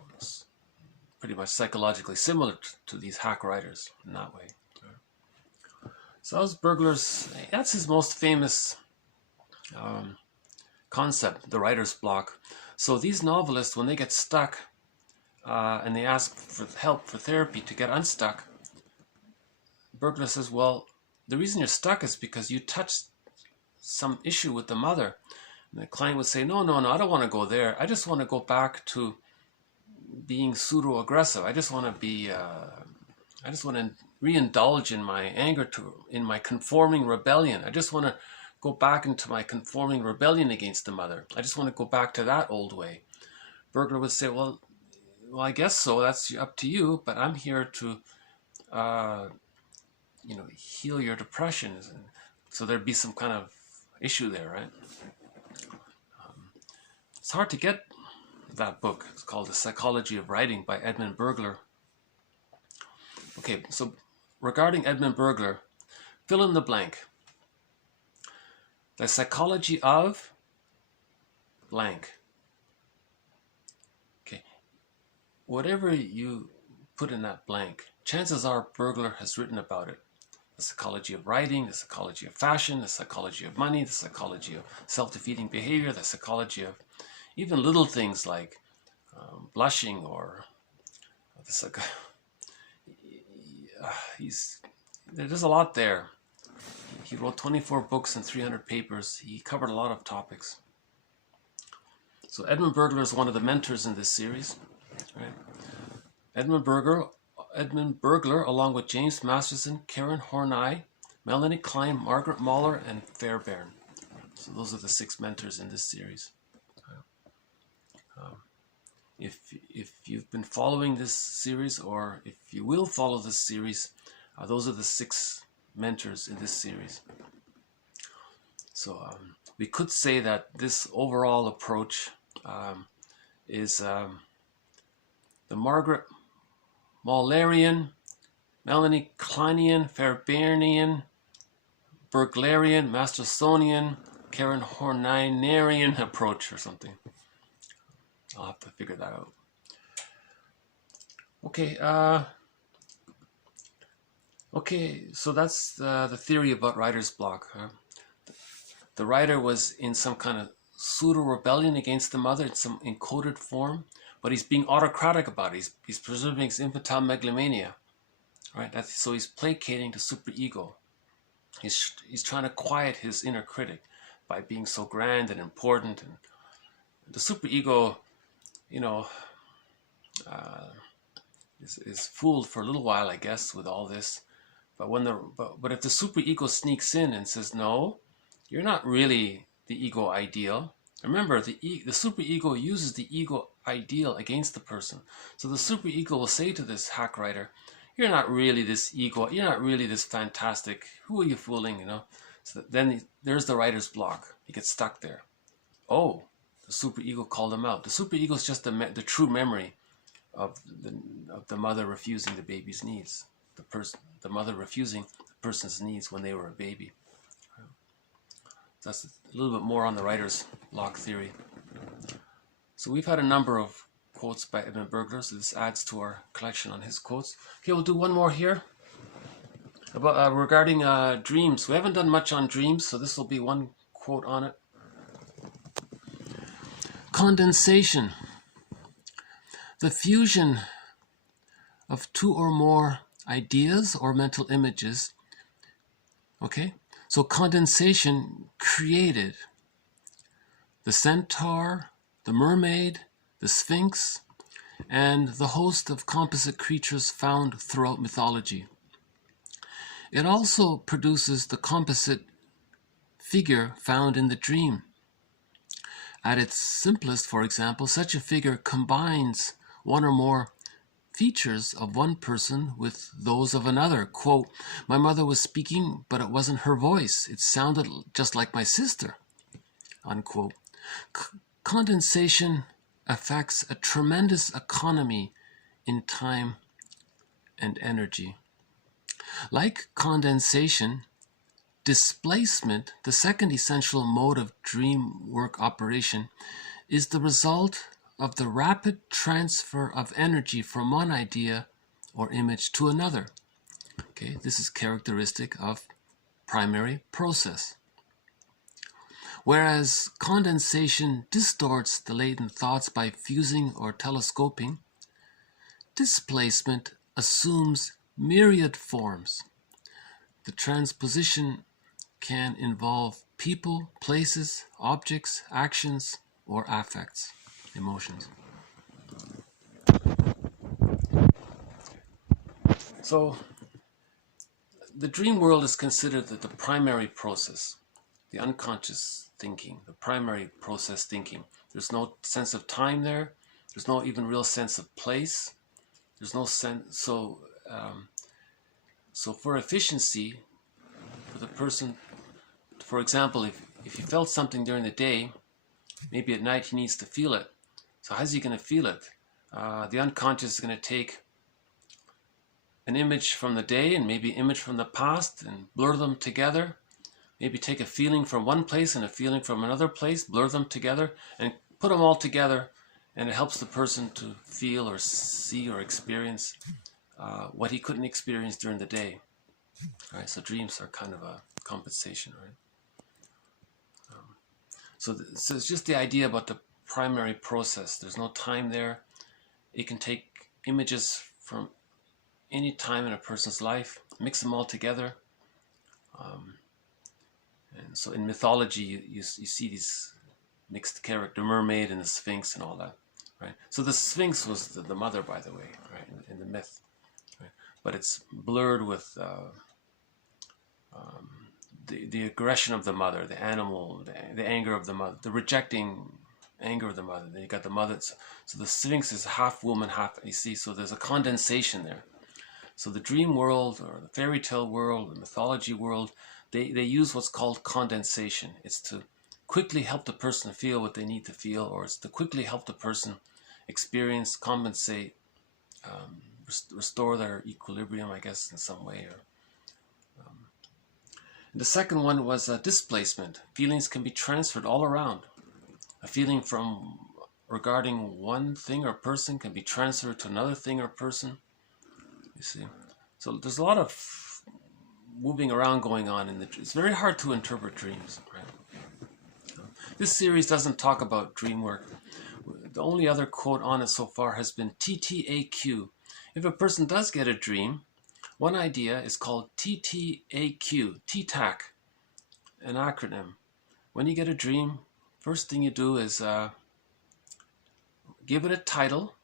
pretty much psychologically similar to these hack writers in that way. So that was Bergler's, that's his most famous concept, the writer's block. So these novelists, when they get stuck and they ask for help, for therapy to get unstuck, Bergler says, well, the reason you're stuck is because you touched some issue with the mother. And the client would say, no, I don't want to go there. I just want to go back to being pseudo-aggressive. I just want to re-indulge in my anger, in my conforming rebellion. I just want to go back into my conforming rebellion against the mother. I just want to go back to that old way. Bergler would say, well, I guess so. That's up to you. But I'm here to, heal your depression. So there'd be some kind of issue there, right? It's hard to get that book. It's called The Psychology of Writing by Edmund Bergler. Okay, so regarding Edmund Bergler, fill in the blank. The psychology of blank. Okay, whatever you put in that blank, chances are Bergler has written about it. The psychology of writing, the psychology of fashion, the psychology of money, the psychology of self-defeating behavior, the psychology of even little things like blushing, or there's a lot there. He wrote 24 books and 300 papers. He covered a lot of topics. So Edmund Bergler is one of the mentors in this series, right? Edmund Bergler, along with James Masterson, Karen Horney, Melanie Klein, Margaret Mahler, and Fairbairn. So those are the 6 mentors in this series. If you've been following this series, or if you will follow this series, those are the 6 mentors in this series. So we could say that this overall approach is the Margaret Mahlerian, Melanie Kleinian, Fairbairnian, Berglerian, Mastersonian, Karen Hornerian approach or something. I'll have to figure that out. Okay, so that's the theory about writer's block. The writer was in some kind of pseudo-rebellion against the mother in some encoded form, but he's being autocratic about it. He's preserving his infantile megalomania, right? So he's placating the superego. He's trying to quiet his inner critic by being so grand and important. And the superego, is fooled for a little while, I guess, with all this. But if the superego sneaks in and says, no, you're not really the ego ideal. Remember, the superego uses the ego ideal against the person. So the superego will say to this hack writer, you're not really this ego, you're not really this fantastic, who are you fooling, you know? So then there's the writer's block. He gets stuck there. Oh, the superego called him out. The superego is just the true memory of the mother refusing the baby's needs. The mother refusing the person's needs when they were a baby. That's a little bit more on the writer's block theory. So we've had a number of quotes by Edmund Bergler, so this adds to our collection on his quotes. Okay, we'll do one more here about regarding dreams. We haven't done much on dreams, so this will be one quote on it. Condensation. The fusion of two or more ideas or mental images. Okay, so condensation created the centaur, the mermaid, the sphinx, and the host of composite creatures found throughout mythology. It also produces the composite figure found in the dream. At its simplest, for example, such a figure combines one or more features of one person with those of another. Quote, my mother was speaking, but it wasn't her voice. It sounded just like my sister. Unquote. Condensation affects a tremendous economy in time and energy. Like condensation, displacement, the second essential mode of dream work operation, is the result of the rapid transfer of energy from one idea or image to another. Okay, this is characteristic of primary process. Whereas condensation distorts the latent thoughts by fusing or telescoping, displacement assumes myriad forms. The transposition can involve people, places, objects, actions, or affects, emotions. So, the dream world is considered the primary process, the unconscious thinking, the primary process thinking. There's no sense of time there. There's no even real sense of place. There's no sense. So for efficiency, for the person, for example, if he felt something during the day, maybe at night he needs to feel it. So how's he going to feel it? The unconscious is going to take an image from the day and maybe image from the past and blur them together. Maybe take a feeling from one place and a feeling from another place, blur them together and put them all together, and it helps the person to feel or see or experience what he couldn't experience during the day. All right, so dreams are kind of a compensation, right? So it's just the idea about the primary process. There's no time there. It can take images from any time in a person's life, mix them all together. And so in mythology, you see these mixed character, mermaid and the sphinx and all that, right? So the sphinx was the mother, by the way, right, in the myth, right? But it's blurred with the aggression of the mother, the animal, the anger of the mother, the rejecting anger of the mother. Then you got the mother. So the sphinx is half woman, half, you see, so there's a condensation there. So the dream world or the fairy tale world, the mythology world, they use what's called condensation. It's to quickly help the person feel what they need to feel, or it's to quickly help the person experience, compensate, restore their equilibrium, I guess, in some way. The second one was displacement. Feelings can be transferred all around. A feeling from regarding one thing or person can be transferred to another thing or person. You see, so there's a lot of moving around going on it's very hard to interpret dreams, right? This series doesn't talk about dream work. The only other quote on it so far has been TTAQ. If a person does get a dream, one idea is called TTAQ, TTAC, an acronym. When you get a dream, first thing you do is give it a title,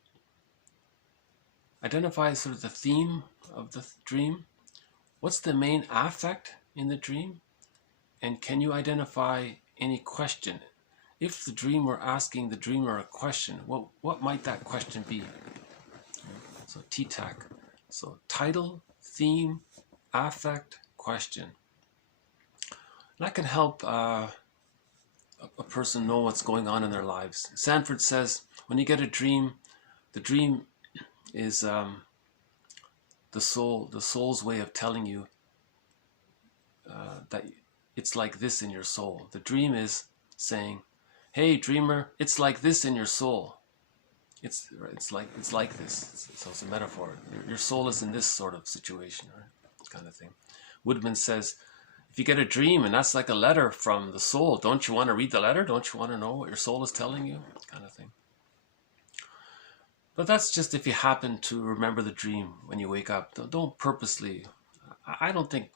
identify sort of the theme of the dream. What's the main affect in the dream? And can you identify any question? if the dream were asking the dreamer a question, what might that question be? So TTAC. So title, theme, affect, question. And that can help a person know what's going on in their lives. Sanford says, when you get a dream, the dream is the soul's way of telling you that it's like this in your soul. The dream is saying, hey dreamer, it's like this in your soul. It's like this. So it's a metaphor. Your soul is in this sort of situation, right? Kind of thing. Woodman says, if you get a dream and that's like a letter from the soul, don't you want to read the letter? Don't you want to know what your soul is telling you? Kind of thing. But that's just if you happen to remember the dream when you wake up. Don't purposely. I don't think,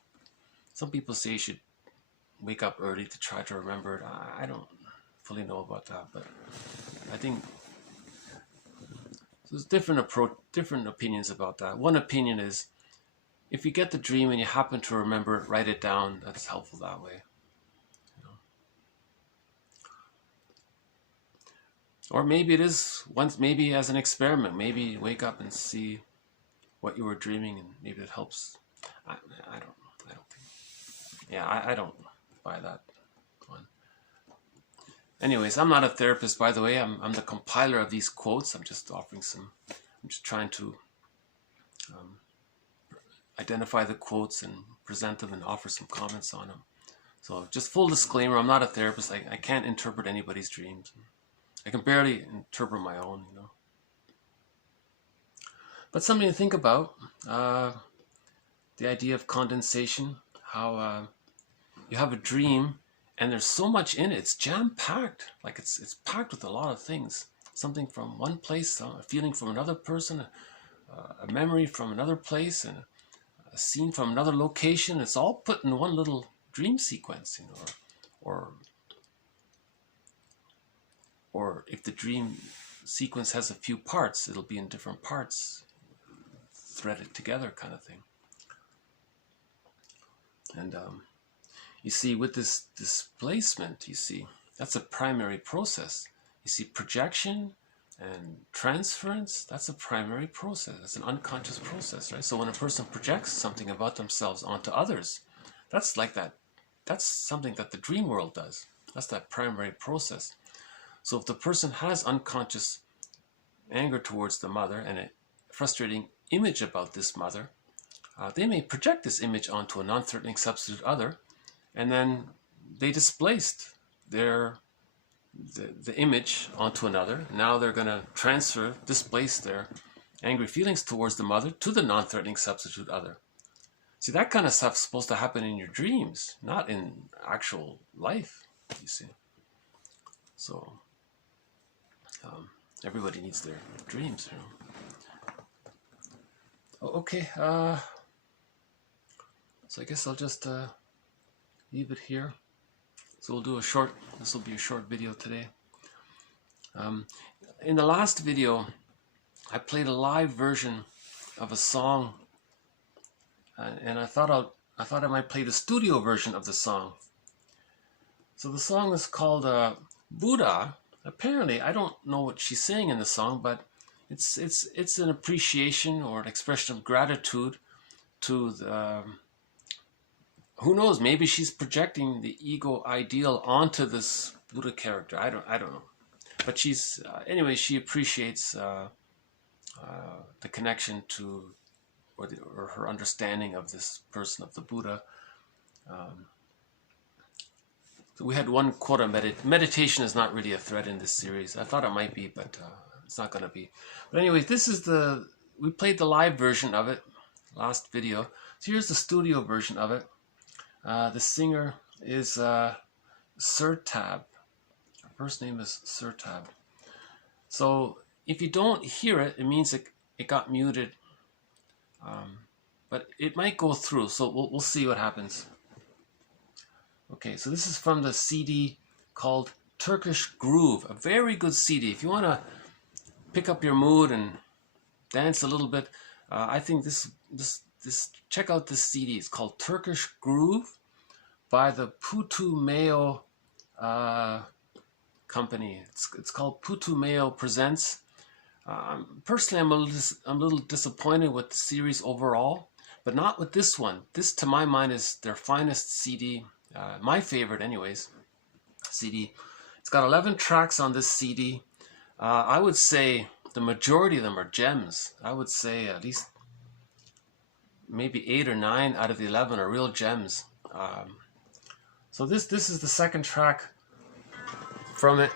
some people say you should wake up early to try to remember it. I don't fully know about that, but I think there's different opinions about that. One opinion is, if you get the dream and you happen to remember it, write it down. That's helpful that way. You know? Or maybe it is maybe as an experiment. Maybe wake up and see what you were dreaming, and maybe it helps. I don't think. Yeah, I don't buy that one. Anyways, I'm not a therapist, by the way. I'm the compiler of these quotes. I'm just trying to identify the quotes and present them and offer some comments on them. So just full disclaimer, I'm not a therapist. I can't interpret anybody's dreams. I can barely interpret my own, you know. But something to think about, the idea of condensation, how you have a dream and there's so much in it. It's jam-packed. Like it's packed with a lot of things. Something from one place, a feeling from another person, a memory from another place, and a scene from another location. It's all put in one little dream sequence, you know, or if the dream sequence has a few parts, it'll be in different parts, threaded together, kind of thing. And you see, with this displacement, you see, that's a primary process. You see, projection and transference, that's a primary process. It's an unconscious process, right? So when a person projects something about themselves onto others, that's like that. That's something that the dream world does. That's that primary process. So if the person has unconscious anger towards the mother and a frustrating image about this mother, they may project this image onto a non-threatening substitute other, and then they displaced the image onto another. Now they're going to displace their angry feelings towards the mother to the non-threatening substitute other. See, that kind of stuff's supposed to happen in your dreams, not in actual life, you see. So, everybody needs their dreams, you know. Okay, so I guess I'll just leave it here. So we'll do this will be a short video today. In the last video, I played a live version of a song, and I thought I might play the studio version of the song. So the song is called Buddha. Apparently, I don't know what she's saying in the song, but it's an appreciation or an expression of gratitude to the who knows, maybe she's projecting the ego ideal onto this Buddha character. I don't know. But she's, anyway, she appreciates the connection to, or her understanding of this person, of the Buddha. So we had one quote on meditation is not really a thread in this series. I thought it might be, but it's not going to be. But anyway, we played the live version of it, last video. So here's the studio version of it. The singer is Surtab. Her first name is Surtab. So if you don't hear it, it means it got muted. But it might go through, so we'll see what happens. Okay, so this is from the CD called Turkish Groove, a very good CD. If you want to pick up your mood and dance a little bit, I think check out this CD. It's called Turkish Groove by the Putumayo company. It's called Putumayo Presents. Personally, I'm a little disappointed with the series overall, but not with this one. This, to my mind, is their finest CD, my favorite anyways, CD. It's got 11 tracks on this CD. I would say the majority of them are gems. I would say at least maybe 8 or 9 out of the 11 are real gems. So this is the second track from it.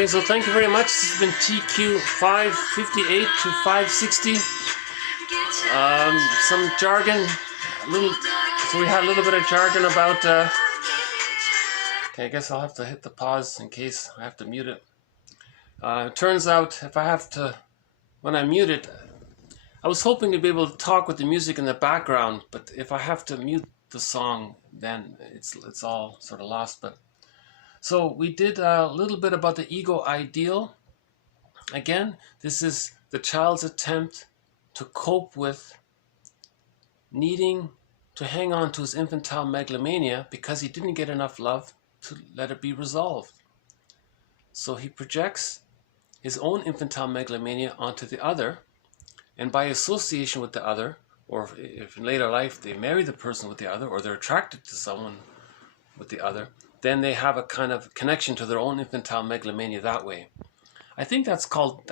Okay, so thank you very much. This has been TQ 558 to 560. Some jargon, so we had a little bit of jargon about, okay, I guess I'll have to hit the pause in case I have to mute it. It turns out if I have to, when I mute it, I was hoping to be able to talk with the music in the background, but if I have to mute the song, then it's all sort of lost. But so we did a little bit about the ego ideal. Again, this is the child's attempt to cope with needing to hang on to his infantile megalomania because he didn't get enough love to let it be resolved. So he projects his own infantile megalomania onto the other, and by association with the other, or if in later life they marry the person with the other, or they're attracted to someone with the other, then they have a kind of connection to their own infantile megalomania that way. I think that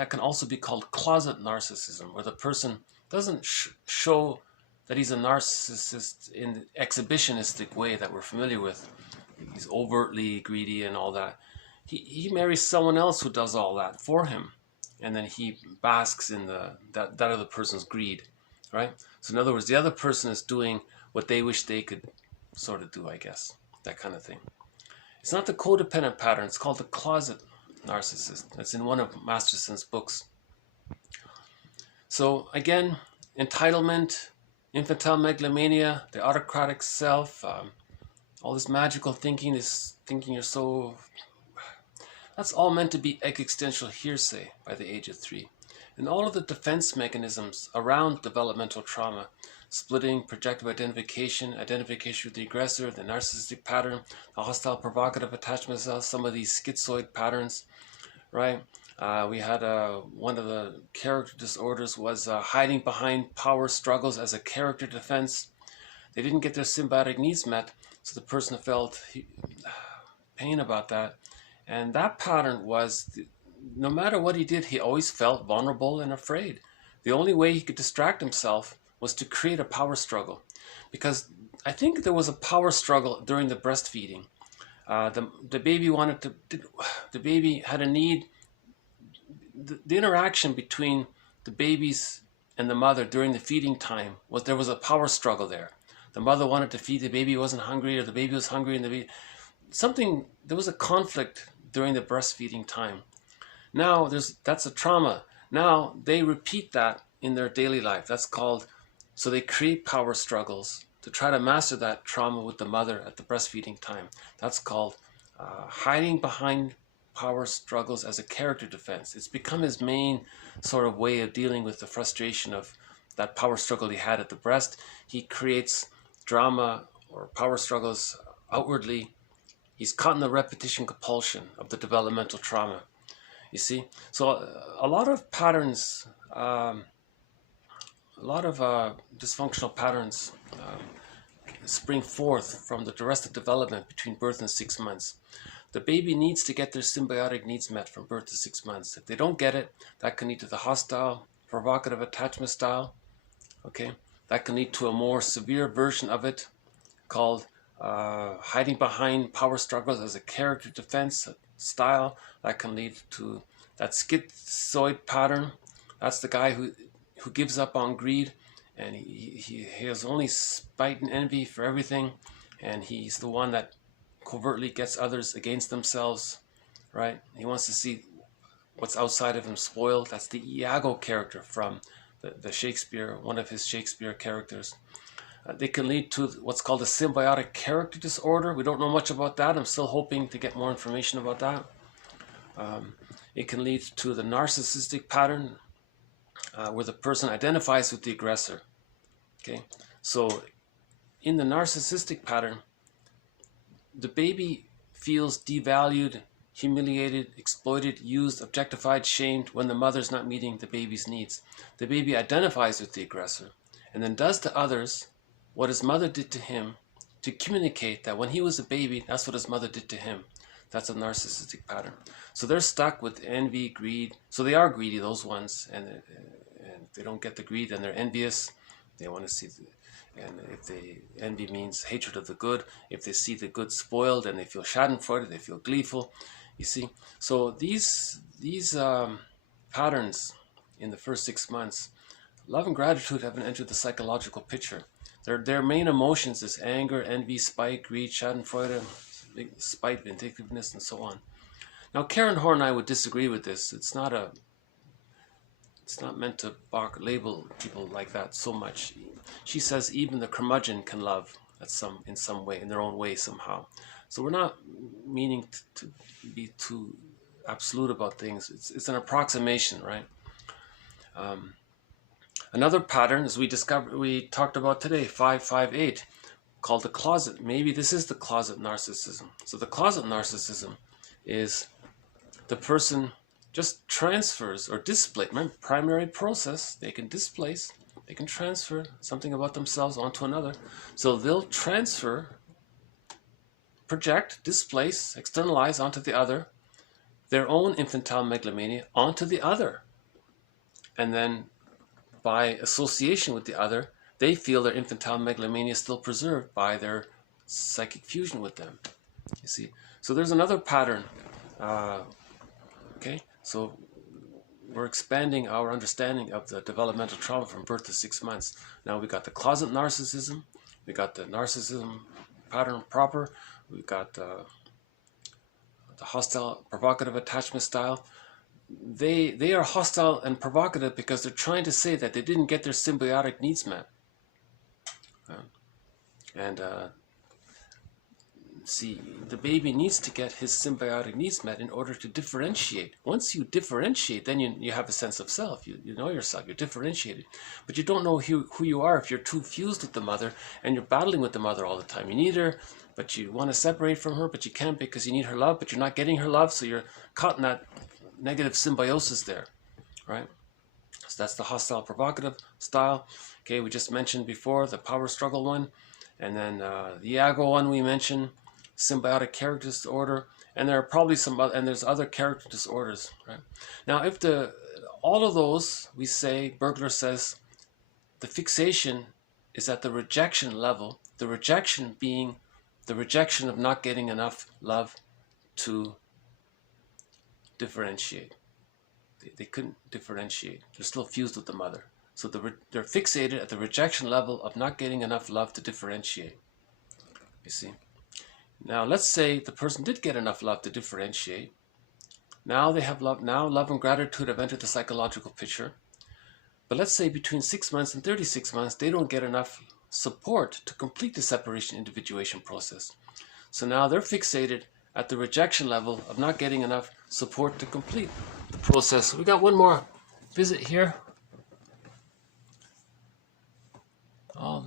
can also be called closet narcissism, where the person doesn't show that he's a narcissist in the exhibitionistic way that we're familiar with. He's overtly greedy and all that. He marries someone else who does all that for him, and then he basks in that other person's greed, right? So in other words, the other person is doing what they wish they could sort of do, I guess, that kind of thing. It's not the codependent pattern. It's called the closet narcissist. That's in one of Masterson's books. So again, entitlement, infantile megalomania, the autocratic self, all this magical thinking, this thinking you're so... That's all meant to be existential hearsay by the age of 3. And all of the defense mechanisms around developmental trauma splitting, projective identification, identification with the aggressor, the narcissistic pattern, the hostile provocative attachment style, some of these schizoid patterns, right? We had one of the character disorders was hiding behind power struggles as a character defense. They didn't get their symbiotic needs met, so the person felt pain about that. And that pattern was, no matter what he did, he always felt vulnerable and afraid. The only way he could distract himself was to create a power struggle. Because I think there was a power struggle during the breastfeeding. The baby wanted to, the baby had a need, the interaction between the babies and the mother during the feeding time was, there was a power struggle there. The mother wanted to feed, the baby wasn't hungry, or the baby was hungry, and there was a conflict during the breastfeeding time. Now that's a trauma. Now they repeat that in their daily life. That's called, so they create power struggles to try to master that trauma with the mother at the breastfeeding time. That's called hiding behind power struggles as a character defense. It's become his main sort of way of dealing with the frustration of that power struggle he had at the breast. He creates drama or power struggles outwardly. He's caught in the repetition compulsion of the developmental trauma. You see? So a lot of patterns, a lot of dysfunctional patterns spring forth from the arrested development between birth and 6 months. The baby needs to get their symbiotic needs met from birth to 6 months. If they don't get it, that can lead to the hostile, provocative attachment style. Okay, that can lead to a more severe version of it called hiding behind power struggles as a character defense style. That can lead to that schizoid pattern. That's the guy who gives up on greed, and he has only spite and envy for everything, and he's the one that covertly gets others against themselves, right? He wants to see what's outside of him spoiled. That's the Iago character from the Shakespeare, one of his Shakespeare characters. They can lead to what's called a symbiotic character disorder. We don't know much about that. I'm still hoping to get more information about that. It can lead to the narcissistic pattern, where the person identifies with the aggressor. Okay, so in the narcissistic pattern, the baby feels devalued, humiliated, exploited, used, objectified, shamed when the mother's not meeting the baby's needs. The baby identifies with the aggressor and then does to others what his mother did to him to communicate that when he was a baby, that's what his mother did to him. That's a narcissistic pattern. So they're stuck with envy, greed. So they are greedy, those ones, and if they don't get the greed, then they're envious. They want to see and if they envy means hatred of the good. If they see the good spoiled, then they feel schadenfreude, they feel gleeful. You see, so these patterns in the first 6 months, love and gratitude haven't entered the psychological picture. Their main emotions is anger, envy, spite, greed, schadenfreude, spite, vindictiveness, and so on. Now, Karen Horn and I would disagree with this. It's not meant to label people like that so much. She says even the curmudgeon can love in some way, in their own way somehow. So we're not meaning to be too absolute about things. It's an approximation, right? Another pattern, as we talked about today, 558, called the closet. Maybe this is the closet narcissism. So the closet narcissism is the person just transfers or displays. Remember, primary process, they can displace, they can transfer something about themselves onto another. So they'll transfer, project, displace, externalize onto the other their own infantile megalomania onto the other. And then by association with the other, they feel their infantile megalomania is still preserved by their psychic fusion with them. You see? So there's another pattern. Okay? So we're expanding our understanding of the developmental trauma from birth to 6 months. Now we got the closet narcissism, we got the narcissism pattern proper, we got the hostile provocative attachment style. They are hostile and provocative because they're trying to say that they didn't get their symbiotic needs met. see, the baby needs to get his symbiotic needs met in order to differentiate. Once you differentiate, then you have a sense of self. You know yourself, you're differentiated. But you don't know who you are if you're too fused with the mother and you're battling with the mother all the time. You need her, but you want to separate from her, but you can't because you need her love, but you're not getting her love, so you're caught in that negative symbiosis there, right? So that's the hostile provocative style. Okay, we just mentioned before the power struggle one, and then the Iago one we mentioned, symbiotic character disorder, and there are probably some other, and there's other character disorders, right? Now, if all of those, we say, Bergler says, the fixation is at the rejection level, the rejection being the rejection of not getting enough love to differentiate. They couldn't differentiate. They're still fused with the mother. So they're fixated at the rejection level of not getting enough love to differentiate. You see? Now, let's say the person did get enough love to differentiate. Now they have love. Now love and gratitude have entered the psychological picture. But let's say between 6 months and 36 months, they don't get enough support to complete the separation individuation process. So now they're fixated at the rejection level of not getting enough support to complete the process. We got one more visit here. Oh,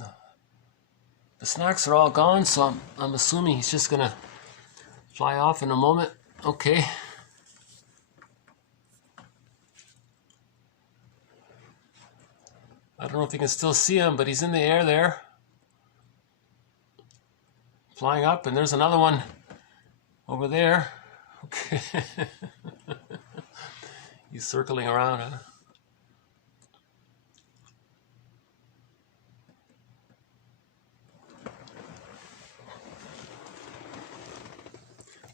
the snacks are all gone, so I'm assuming he's just gonna fly off in a moment. Okay. I don't know if you can still see him, but he's in the air there, flying up, and there's another one over there. Okay. He's circling around, huh?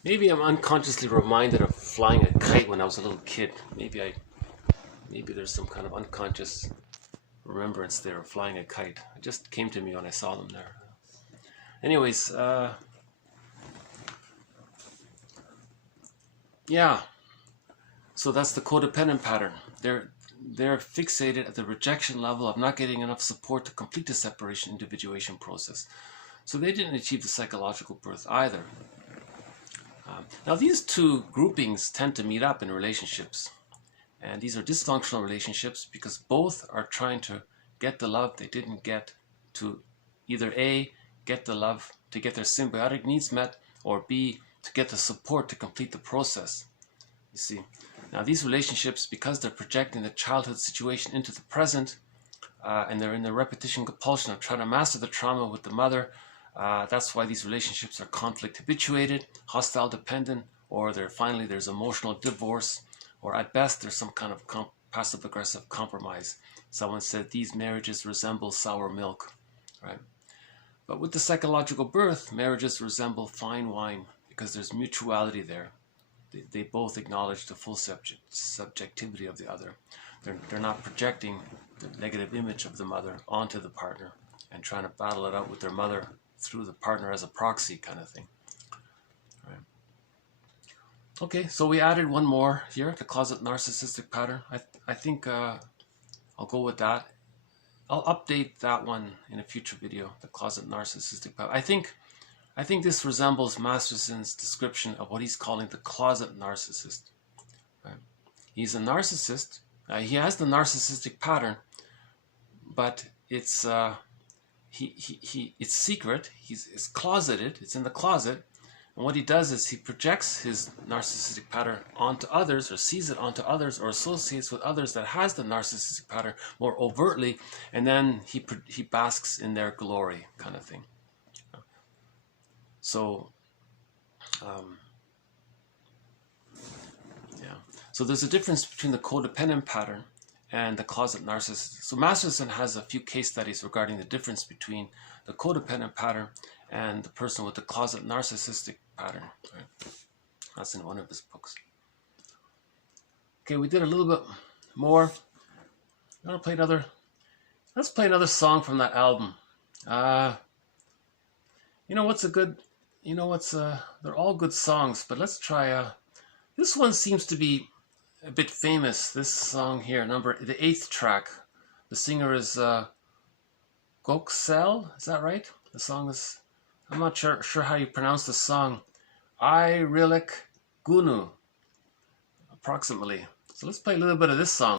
Maybe I'm unconsciously reminded of flying a kite when I was a little kid. Maybe there's some kind of unconscious remembrance there of flying a kite. It just came to me when I saw them there. Anyways, yeah. So that's the codependent pattern. They're fixated at the rejection level of not getting enough support to complete the separation individuation process. So they didn't achieve the psychological birth either. Now these two groupings tend to meet up in relationships. And these are dysfunctional relationships because both are trying to get the love they didn't get to either A, get the love to get their symbiotic needs met, or B, to get the support to complete the process. You see, now these relationships, because they're projecting the childhood situation into the present, and they're in the repetition compulsion of trying to master the trauma with the mother, that's why these relationships are conflict habituated, hostile dependent, or there's emotional divorce, or at best there's some kind of passive-aggressive compromise. Someone said these marriages resemble sour milk, right? But with the psychological birth, marriages resemble fine wine because there's mutuality there. They both acknowledge the full subjectivity of the other. They're not projecting the negative image of the mother onto the partner and trying to battle it out with their mother through the partner as a proxy kind of thing. Right. Okay, so we added one more here, the closet narcissistic pattern. I think I'll go with that. I'll update that one in a future video, the closet narcissistic pattern. I think this resembles Masterson's description of what he's calling the closet narcissist. Right? He's a narcissist. He has the narcissistic pattern, but it's it's secret. It's closeted. It's in the closet. And what he does is he projects his narcissistic pattern onto others, or sees it onto others, or associates with others that has the narcissistic pattern more overtly, and then he basks in their glory, kind of thing. So, yeah. So there's a difference between the codependent pattern and the closet narcissist. So Masterson has a few case studies regarding the difference between the codependent pattern and the person with the closet narcissistic pattern. Right? That's in one of his books. Okay, we did a little bit more. I'm gonna play another. Let's play another song from that album. You know what's a good? You know what's? They're all good songs, but let's try. This one seems to be a bit famous. This song here, the 8th track. The singer is Goksel. Is that right? The I'm not sure how you pronounce the song. Idealized Gunu, approximately. So let's play a little bit of this song.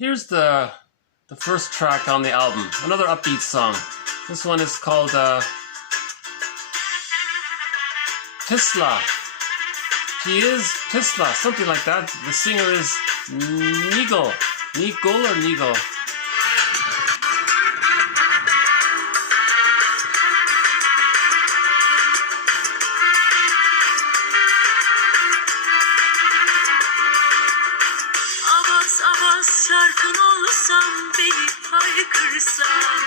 Here's the first track on the album, another upbeat song. This one is called Pisla. Pisla, something like that. The singer is Nigel. Nigel or Nigel? Şarkın olsam beni haykırsan,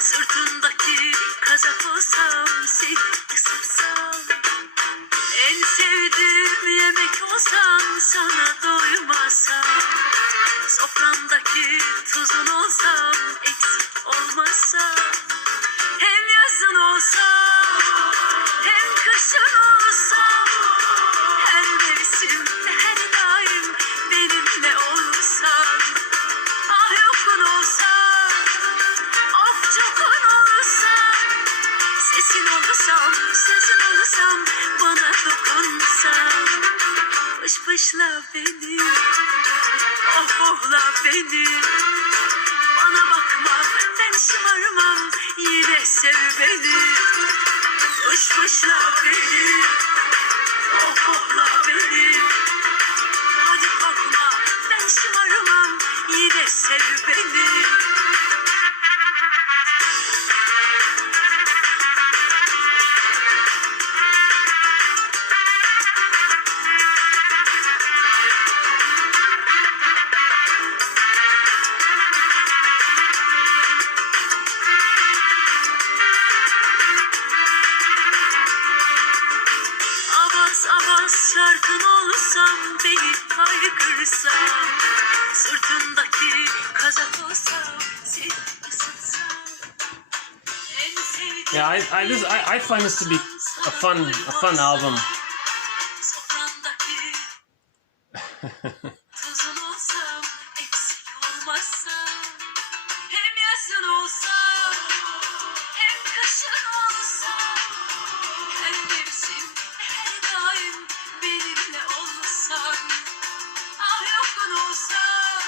sırtındaki kazak olsam seni ısıtsam, en sevdiğim yemek olsam sana doymazsam, sofrandaki tuzun olsam eksik olmazsa, hem yazın olsam hem kışın olsam, her mevsimde her daim benimle olsan, ah yokun olsan, of çokun olsan, sesin olursam, sözün olursam, bana dokunsan, fış fışla beni, oh ohla beni, bana bakma ben şımarmam, yine sev beni, fış fışla beni, oh ohla beni, hadi korkma ben şımarmam, yine sev beni. Avaz avaz şarkın olsam beni haykırsan, sırtındaki kazak olsam seni ısıtsam, en sevdiğim I find this to be a fun album. sofrandaki tuzun olsam eksik olmazsam, hem yazın olsam hem kışın olsam, her mevsim her daim benimle olsan, ah yokun olsan,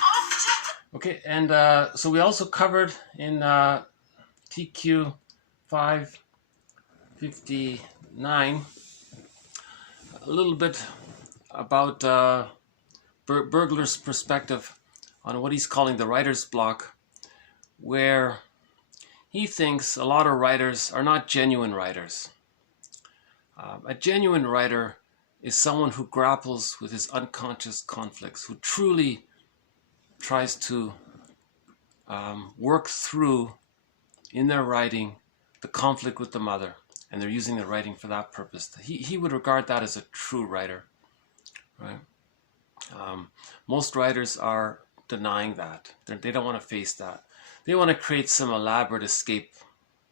of çok. Okay, and so we also covered in TQ 559 a little bit about Bergler's perspective on what he's calling the writer's block, where he thinks a lot of writers are not genuine writers. A genuine writer is someone who grapples with his unconscious conflicts, who truly tries to work through, in their writing, the conflict with the mother, and they're using the writing for that purpose. He would regard that as a true writer, right? Most writers are denying that. They don't want to face that. They want to create some elaborate escape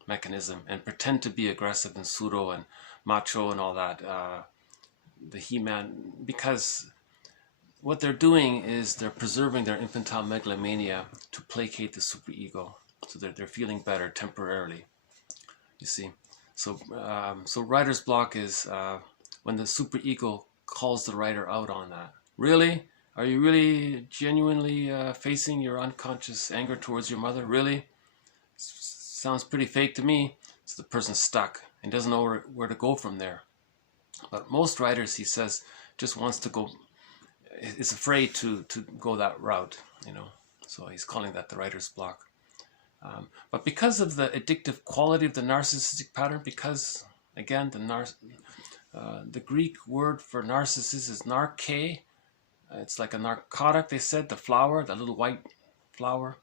mechanism and pretend to be aggressive and pseudo and macho and all that, the He-Man, because what they're doing is they're preserving their infantile megalomania to placate the superego, so they're feeling better temporarily, you see. So so writer's block is when the superego calls the writer out on that. Really? Are you really genuinely facing your unconscious anger towards your mother? Really? Sounds pretty fake to me. So the person's stuck and doesn't know where to go from there. But most writers, he says, just wants to go, is afraid to go that route, you know. So he's calling that the writer's block. But because of the addictive quality of the narcissistic pattern, because, again, the Greek word for narcissus is narke. It's like a narcotic, they said, the flower, the little white flower.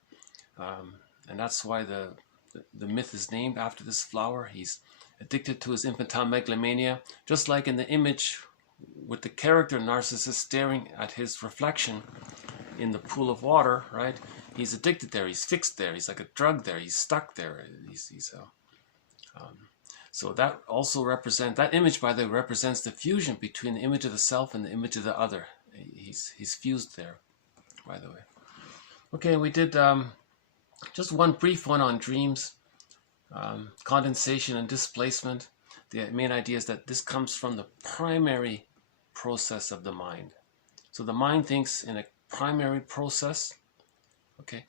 And that's why the myth is named after this flower. He's addicted to his infantile megalomania, just like in the image with the character Narcissus staring at his reflection in the pool of water, right? He's addicted there, he's fixed there, he's like a drug there, he's stuck there. So that also represents, that image, by the way, represents the fusion between the image of the self and the image of the other. He's fused there, by the way. Okay, we did just one brief one on dreams, condensation and displacement. The main idea is that this comes from the primary process of the mind. So the mind thinks in a primary process, okay,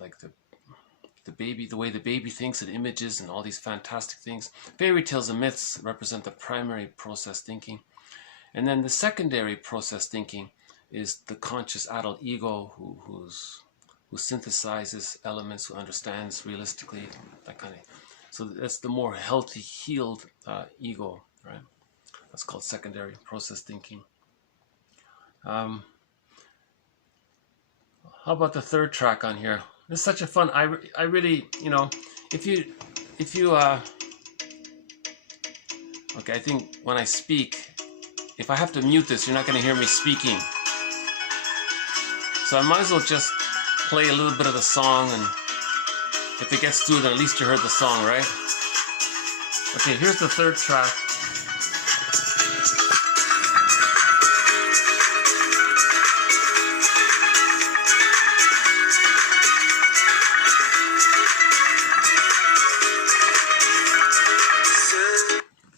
like the baby, the way the baby thinks in images and all these fantastic things. Fairy tales and myths represent the primary process thinking. And then the secondary process thinking is the conscious adult ego who synthesizes elements, who understands realistically, that kind of. So that's the more healthy, healed ego, right? That's called secondary process thinking. How about the third track on here? It's such a fun. I really, you know, if you okay, I think when I speak, if I have to mute this, you're not going to hear me speaking. So I might as well just play a little bit of the song, and if it gets through, then at least you heard the song, right? Okay, here's the third track.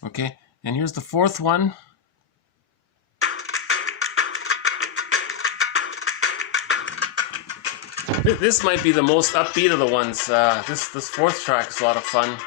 Okay, and here's the fourth one. This might be the most upbeat of the ones. This fourth track is a lot of fun.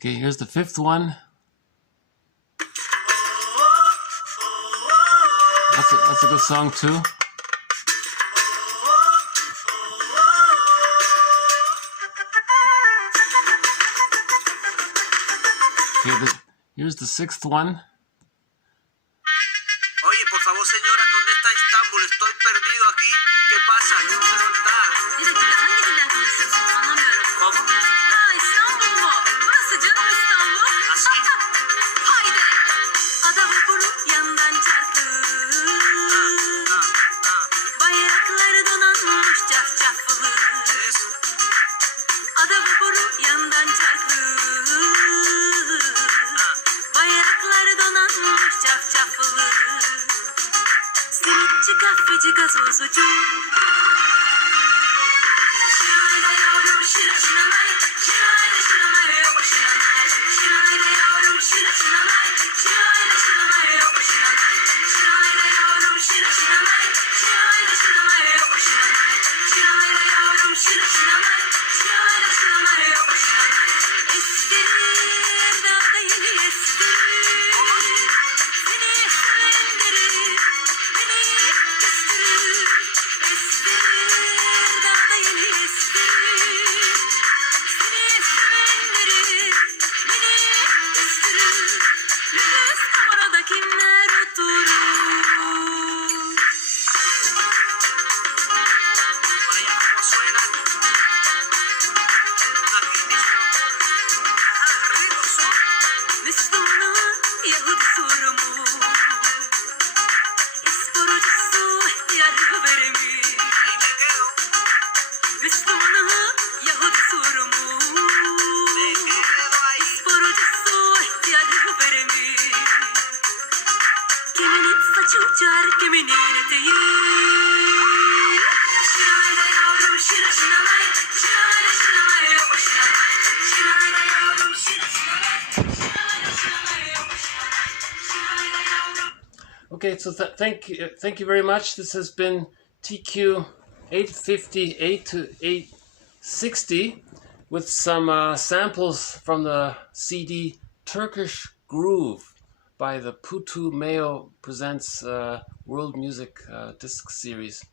Okay, here's the fifth one. That's a good song too. Okay, here's the sixth one. Oye, por favor, señora, ¿dónde está Estambul? Estoy perdido aquí. ¿Qué pasa? ¿Dónde está? Bir dakika, hangi dilden konuşuyorsun? Anlamıyorum. ¿Cómo? İstanbul mu? Burası canım İstanbul. Así. Haydi. Ada vapuru yandan çarptı. Bayrakları donanmış cafcaflı. Eso. Ada vapuru yandan çarptı. Bayrakları donanmış cafcaflı. Simitçi, kahveci, gazozucu. Şırayla yavrum şıra şıramay. Şırayla şıramay yok şıramay. Şırayla yavrum şıra şıramay. Okay, so thank you very much. This has been TQ 858 to 860 with some samples from the CD Turkish Groove by the Putu Mayo Presents World Music Disc Series.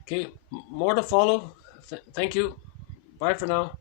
Okay, more to follow. Thank you. Bye for now.